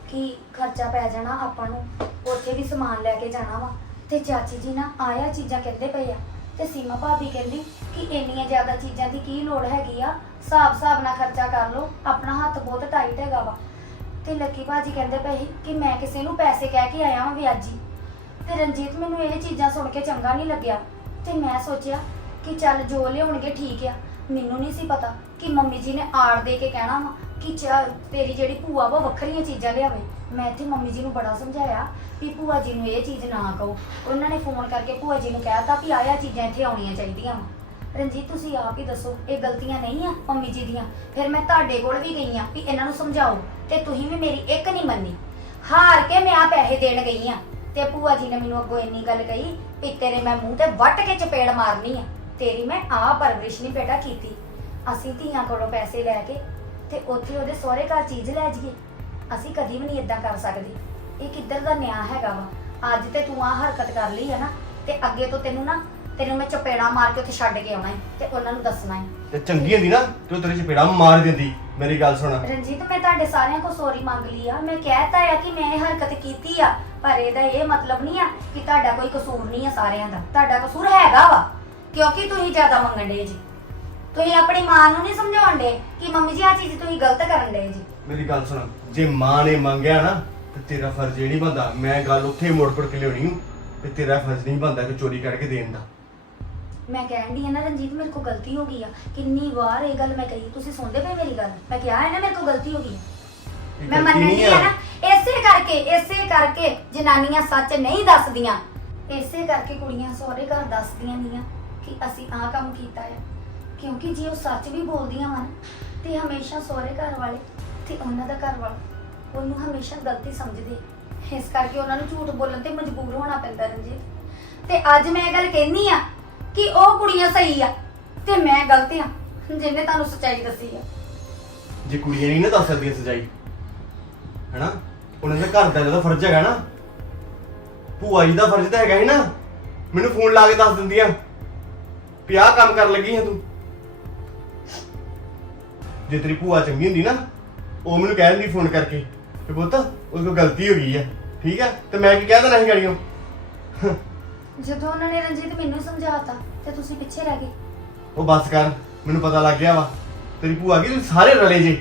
ਕਿ ਖਰਚਾ ਪੈ ਜਾਣਾ ਆਪਾਂ ਨੂੰ ਉੱਥੇ ਵੀ ਸਮਾਨ ਲੈ ਕੇ ਜਾਣਾ ਵਾ। ਤੇ ਚਾਚੀ ਜੀ ਨਾ ਆਇਆ ਚੀਜ਼ਾਂ ਕਹਿੰਦੇ ਪਏ ਆ ਤੇ ਸੀਮਾ ਭਾਬੀ ਕਹਿੰਦੀ ਕਿ ਇੰਨੀਆਂ ਜ਼ਿਆਦਾ ਚੀਜ਼ਾਂ ਦੀ ਕੀ ਲੋੜ ਹੈਗੀ ਆ? ਹਿਸਾਬ ਹਿਸਾਬ ਨਾਲ ਖਰਚਾ ਕਰ ਲਓ, ਆਪਣਾ ਹੱਥ ਬਹੁਤ ਟਾਈਟ ਹੈਗਾ ਵਾ। ਤੇ ਲੱਕੀ ਭਾਜੀ ਕਹਿੰਦੇ ਪਏ ਸੀ ਕਿ ਮੈਂ ਕਿਸੇ ਨੂੰ ਪੈਸੇ ਕਹਿ ਕੇ ਆਇਆ ਵਾਂ ਵਿਆਜੀ। ਤੇ ਰਣਜੀਤ ਮੈਨੂੰ ਇਹ ਚੀਜ਼ਾਂ ਸੁਣ ਕੇ ਚੰਗਾ ਨਹੀਂ ਲੱਗਿਆ। ਤੇ ਮੈਂ ਸੋਚਿਆ ਕਿ ਚੱਲ ਜੋ ਲਿਆਉਣਗੇ ਠੀਕ ਆ। ਮੈਨੂੰ ਨਹੀਂ ਸੀ ਪਤਾ ਕਿ ਮੰਮੀ ਜੀ ਨੇ ਆੜ ਦੇ ਕੇ ਕਹਿਣਾ ਵਾ ਕਿ ਚੱਲ ਤੇਰੀ ਜਿਹੜੀ ਭੂਆ ਵਾ ਵੱਖਰੀਆਂ ਚੀਜ਼ਾਂ ਲਿਆਵੇ। ਮੈਂ ਇੱਥੇ ਮੰਮੀ ਜੀ ਨੂੰ ਬੜਾ ਸਮਝਾਇਆ ਵੀ ਭੂਆ ਜੀ ਨੂੰ ਇਹ ਚੀਜ਼ ਨਾ ਕਹੋ। ਉਹਨਾਂ ਨੇ ਫੋਨ ਕਰਕੇ ਭੂਆ ਜੀ ਨੂੰ ਕਹਿਤਾ ਵੀ ਆਇਆ ਚੀਜ਼ਾਂ ਇੱਥੇ ਆਉਣੀਆਂ ਚਾਹੀਦੀਆਂ ਵਾ। ਰਣਜੀਤ, ਤੁਸੀਂ ਆਪ ਹੀ ਦੱਸੋ, ਇਹ ਗਲਤੀਆਂ ਨਹੀਂ ਆ ਮੰਮੀ ਜੀ ਦੀਆਂ? ਫਿਰ ਮੈਂ ਤੁਹਾਡੇ ਕੋਲ ਵੀ ਗਈ ਆ ਵੀ ਇਹਨਾਂ ਨੂੰ ਸਮਝਾਓ ਤੇ ਤੁਸੀਂ ਵੀ ਮੇਰੀ ਇੱਕ ਨਹੀਂ ਮੰਨੀ। ਹਾਰ ਕੇ ਮੈਂ ਆ ਪੈਸੇ ਦੇਣ ਗਈ ਆ ਤੇ ਭੂਆ ਜੀ ਨੇ ਮੈਨੂੰ ਅੱਗੋਂ ਇੰਨੀ ਗੱਲ ਕਹੀ ਵੀ ਤੇਰੇ ਮੈਂ ਮੂੰਹ ਤੇ ਵੱਟ ਕੇ ਚਪੇੜ ਮਾਰਨੀ ਆ। ਤੇਰੀ ਮੈਂ ਆ ਪਰਵਰਿਸ਼ ਨਹੀਂ ਬੇਟਾ ਕੀਤੀ। ਅਸੀਂ ਧੀਆਂ ਕੋਲੋਂ ਪੈਸੇ ਲੈ ਕੇ ਤੇ ਉੱਥੇ ਉਹਦੇ ਸਹੁਰੇ ਘਰ ਚੀਜ਼ ਲੈ ਜਾਈਏ। ਅਸੀਂ ਕਦੀ ਵੀ ਨਹੀਂ ਇਦਾਂ ਕਰ ਸਕਦੇ। ਇਹ ਕਿੱਧਰ ਦਾ ਨਿਆਂ ਹੈਗਾ ਵਾ? ਅੱਜ ਤੇ ਤੂੰ ਆ ਹਰਕਤ ਕਰ ਲਈ ਹੈ ਨਾ ਤੇ ਅੱਗੇ ਤੋਂ ਤੈਨੂੰ ਨਾ ਤੈਨੂੰ ਮੈਂ ਚਪੇੜਾ ਮਾਰ ਕੇ ਉੱਥੇ ਛੱਡ ਕੇ ਆਉਣਾ ਹੈ ਤੇ ਉਹਨਾਂ ਨੂੰ ਦੱਸਣਾ ਹੈ ਤੇ ਚੰਗੀ ਹੁੰਦੀ ਨਾ ਤੇ ਉਹ ਤੇਰੇ ਚਪੇੜਾ ਮਾਰ ਦਿੰਦੀ ਮੇਰੀ ਗੱਲ ਸੁਣ। ਰਣਜੀਤ ਮੈਂ ਤੁਹਾਡੇ ਸਾਰਿਆਂ ਕੋਲ ਸੌਰੀ ਮੰਗ ਲਈ ਆ। ਮੈਂ ਕਹਿਤਾ ਆ ਕਿ ਮੈਂ ਇਹ ਹਰਕਤ ਕੀਤੀ ਆ ਪਰ ਇਹਦਾ ਇਹ ਮਤਲਬ ਨਹੀਂ ਆ ਕਿ ਤੁਹਾਡਾ ਕੋਈ ਕਸੂਰ ਨਹੀਂ ਆ ਸਾਰਿਆਂ ਦਾ। ਤੁਹਾਡਾ ਕਸੂਰ ਹੈਗਾ ਵਾ ਕਿਉਂਕਿ ਤੁਸੀਂ ਜ਼ਿਆਦਾ ਮੰਗਣ ਦੇ ਜੀ। ਤੁਸੀਂ ਆਪਣੀ ਮਾਂ ਨੂੰ ਨਹੀਂ ਸਮਝਾਉਣ ਦੇ ਕਿ ਮੰਮੀ ਜੀ ਆ ਚੀਜ਼ ਤੁਸੀਂ ਗਲਤ ਕਰਨ ਦੇ ਜੀ। ਮੇਰੀ ਗੱਲ ਸੁਣ ਜੇ ਮਾਂ ਨੇ ਮੰਗਿਆ ਨਾ ਤੇਰਾ ਫਰਜ਼ ਇਹ ਨਹੀਂ ਬੰਦਾ ਮੈਂ ਗੱਲ ਉੱਥੇ ਹੀ ਮੋੜ ਪੜ ਕੇ ਲਿਆਉਣੀ ਹੂੰ ਤੇ ਤੇਰਾ ਫਰਜ਼ ਨਹੀਂ ਬੰਦਾ ਕਿ ਚੋਰੀ ਕਰਕੇ ਦੇਣ ਦਾ। ਮੈਂ ਕਹਿਣ ਦੀ ਆ ਨਾ ਰਣਜੀਤ ਮੇਰੇ ਕੋਲ ਗਲਤੀ ਹੋ ਗਈ ਆ। ਕਿੰਨੀ ਵਾਰ ਇਹ ਗੱਲ ਮੈਂ ਕਹੀ ਤੁਸੀਂ ਸੁਣਦੇ ਪਏ ਮੇਰੀ ਗੱਲ? ਮੈਂ ਕਿਹਾ ਹੈ ਨਾ ਮੇਰੇ ਕੋਲ ਗਲਤੀ ਹੋ ਗਈ ਆ। ਇਹ ਮੈਂ ਗਲਤੀ ਮੰਨਣੀ ਨਹੀਂ ਆ। ਨਾ ਇਸੇ ਕਰਕੇ ਇਸੇ ਕਰਕੇ ਜਨਾਨੀਆਂ ਸੱਚ ਨਹੀਂ ਦੱਸਦੀਆਂ। ਇਸੇ ਕਰਕੇ ਕੁੜੀਆਂ ਸਹੁਰੇ ਘਰ ਦੱਸਦੀਆਂ ਨੀਆਂ ਕਿ ਅਸੀਂ ਆਹ ਕੰਮ ਕੀਤਾ ਹੈ ਕਿਉਂਕਿ ਜੇ ਉਹ ਸੱਚ ਵੀ ਬੋਲਦੀਆਂ ਹਨ ਤੇ ਹਮੇਸ਼ਾ ਸਹੁਰੇ ਘਰ ਵਾਲੇ ਤੇ ਉਹਨਾਂ ਦਾ ਘਰ ਵਾਲਾ ਉਹਨੂੰ ਹਮੇਸ਼ਾ ਗਲਤੀ ਸਮਝਦੇ। ਇਸ ਕਰਕੇ ਉਹਨਾਂ ਨੂੰ ਝੂਠ ਬੋਲਣ ਤੇ ਮਜਬੂਰ ਹੋਣਾ ਪੈਂਦਾ ਰਣਜੀਤ। ਤੇ ਅੱਜ ਮੈਂ ਇਹ ਗੱਲ ਕਹਿਨੀ ਆ ਕਿ ਉਹ ਕੁੜੀਆਂ ਸਹੀ ਆ ਤੇ ਮੈਂ ਗਲਤ ਆ, ਜਿਹਨੇ ਤੁਹਾਨੂੰ ਸੱਚਾਈ ਦੱਸੀ ਆ। ਜੇ ਕੁੜੀਆਂ ਨਹੀਂ ਨਾ ਦੱਸ ਸਕਦੀਆਂ ਸਜਾਈ ਹੈਨਾ? ਉਹਨਾਂ ਦਾ ਘਰ ਦਾ ਜਦੋਂ ਫਰਜ਼ ਹੈਗਾ ਨਾ, ਭੂਆ ਜੀ ਦਾ ਫਰਜ਼ ਤਾਂ ਹੈਗਾ ਹੀ ਨਾ। ਮੈਨੂੰ ਫੋਨ ਲਾ ਕੇ ਦੱਸ ਦਿੰਦੀਆਂ ਵੀ ਆਹ ਕੰਮ ਕਰਨ ਲੱਗੀ ਹੈ ਤੂੰ। ਜੇ ਤੇਰੀ ਭੂਆ ਚੰਗੀ ਹੁੰਦੀ ਨਾ, ਉਹ ਮੈਨੂੰ ਕਹਿ ਦਿੰਦੀ ਫੋਨ ਕਰਕੇ। ਕਿ ਪੁੱਤ ਉਸ ਕੋਲ ਗਲਤੀ ਹੋ ਗਈ ਹੈ ਠੀਕ ਹੈ ਤੇ ਮੈਂ ਕੀ ਕਹਿ ਦੇਣਾ ਸੀ ਜਦੋਂ ਉਹਨਾਂ ਨੇ ਰਣਜੀਤ ਮੈਨੂੰ ਸਮਝਾਤਾ ਤੇ ਤੁਸੀਂ ਪਿੱਛੇ ਰਹਿ ਗਏ। ਉਹ ਬੱਸ ਕਰ ਮੈਨੂੰ ਪਤਾ ਲੱਗ ਗਿਆ ਵਾ। ਤੇਰੀ ਭੂਆ ਕੀ ਤੁਸੀਂ ਸਾਰੇ ਰਲੇ ਜੇ।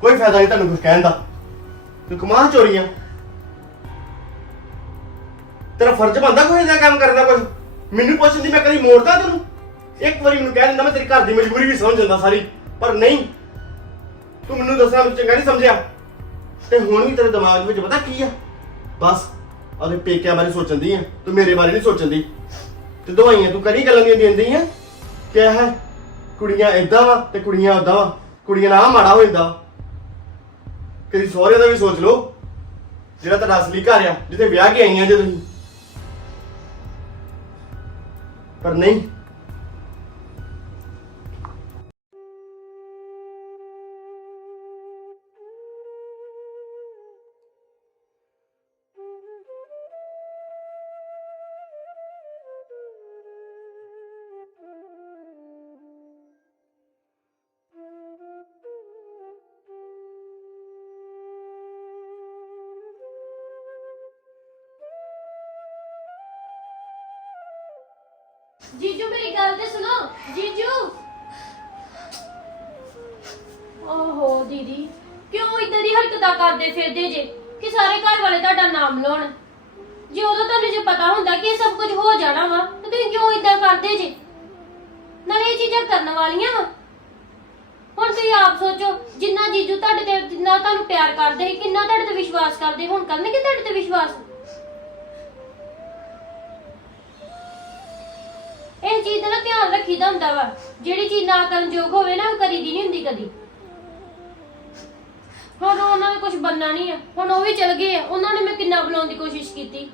ਕੋਈ ਫਾਇਦਾ ਨਹੀਂ ਤੁਹਾਨੂੰ ਕੁਝ ਕਹਿਣ ਦਾ। ਤੂੰ ਕਮਾਂ ਚੋਰੀਆਂ। ਤੇਰਾ ਫਰਜ਼ ਬਣਦਾ ਕੋਈ ਇਹਦਾ ਕੰਮ ਕਰਦਾ ਕੁਝ ਮੈਨੂੰ ਪੁੱਛਣ ਦੀ ਮੈਂ ਕਦੀ ਮੋੜਦਾ ਤੈਨੂੰ? ਇੱਕ ਵਾਰੀ ਮੈਨੂੰ ਕਹਿ ਦਿੰਦਾ ਮੈਂ ਤੇਰੀ ਘਰ ਦੀ ਮਜਬੂਰੀ ਵੀ ਸਮਝ ਜਾਂਦਾ ਸਾਰੀ। ਪਰ ਨਹੀਂ ਤੂੰ ਮੈਨੂੰ ਦੱਸਣਾ ਮੈਨੂੰ ਚੰਗਾ ਨਹੀਂ ਸਮਝਿਆ। ਤੇ ਹੁਣ ਵੀ ਤੇਰੇ ਦਿਮਾਗ ਵਿੱਚ ਪਤਾ ਕੀ ਆ? ਬਸ ਉਹਦੇ ਪੇਕਿਆਂ ਬਾਰੇ ਸੋਚਣ ਦੀ ਆ, ਤੂੰ ਮੇਰੇ ਬਾਰੇ ਨਹੀਂ ਸੋਚਣ ਦੀ ਤੇ ਦਵਾਈਆਂ ਤੂੰ ਕਰੀ ਗੱਲਾਂ ਦੀਆਂ ਦਿੰਦੀ ਆ? ਕਿਹਾ ਹੈ? ਕੁੜੀਆਂ ਏਦਾਂ ਵਾ ਤੇ ਕੁੜੀਆਂ ਓਦਾਂ ਵਾ। ਕੁੜੀਆਂ ਨਾਲ ਆਹ ਮਾੜਾ ਹੋ ਜਾਂਦਾ ਕਦੀ ਸਹੁਰੇ ਦਾ ਵੀ ਸੋਚ ਲਓ। ਜਿਹੜਾ ਤੁਹਾਡਾ ਅਸਲੀ ਘਰ ਆ, ਜਿੱਥੇ ਵਿਆਹ ਕੇ ਆਈਆਂ ਜੇ ਤੁਸੀਂ। ਪਰ ਨਹੀਂ ਤੇ ਤੁਸੀਂ ਕਿਉਂ ਇਦਾਂ ਕਰਦੇ ਜੇ? ਨਾਲੇ ਇਹ ਚੀਜ਼ਾਂ ਕਰਨ ਵਾਲੀਆਂ ਵਾ। ਹੁਣ ਤੁਸੀਂ ਆਪ ਸੋਚੋ, ਜਿੰਨਾ ਜੀਜੂ ਤੁਹਾਡੇ ਤੇ ਜਿੰਨਾ ਤੁਹਾਨੂੰ ਪਿਆਰ ਕਰਦੇ ਕਿੰਨਾ ਤੁਹਾਡੇ ਤੇ ਵਿਸ਼ਵਾਸ ਕਰਦੇ, ਹੁਣ ਕਰਨਗੇ ਤੁਹਾਡੇ ਤੇ ਵਿਸ਼ਵਾਸ? ਇਹ ਚੀਜ਼ ਦਾ ਨਾ ਧਿਆਨ ਰੱਖੀਦਾ ਹੁੰਦਾ ਵਾ। ਜਿਹੜੀ ਚੀਜ਼ ਨਾ ਕਰਨ ਯੋਗ ਹੋਵੇ ਨਾ, ਉਹ ਕਰੀਦੀ ਨਹੀਂ ਹੁੰਦੀ ਕਦੀ। ਹੁਣ ਉਹਨਾਂ ਨੇ ਕੁਝ ਬੰਨਾ ਨਹੀਂ ਆ। ਹੁਣ ਉਹ ਵੀ ਚਲ ਗਏ ਆ। ਉਹਨਾਂ ਨੇ ਮੈਂ ਕਿੰਨਾ ਬੁਲਾਉਣ ਦੀ ਕੋਸ਼ਿਸ਼ ਕੀਤੀ।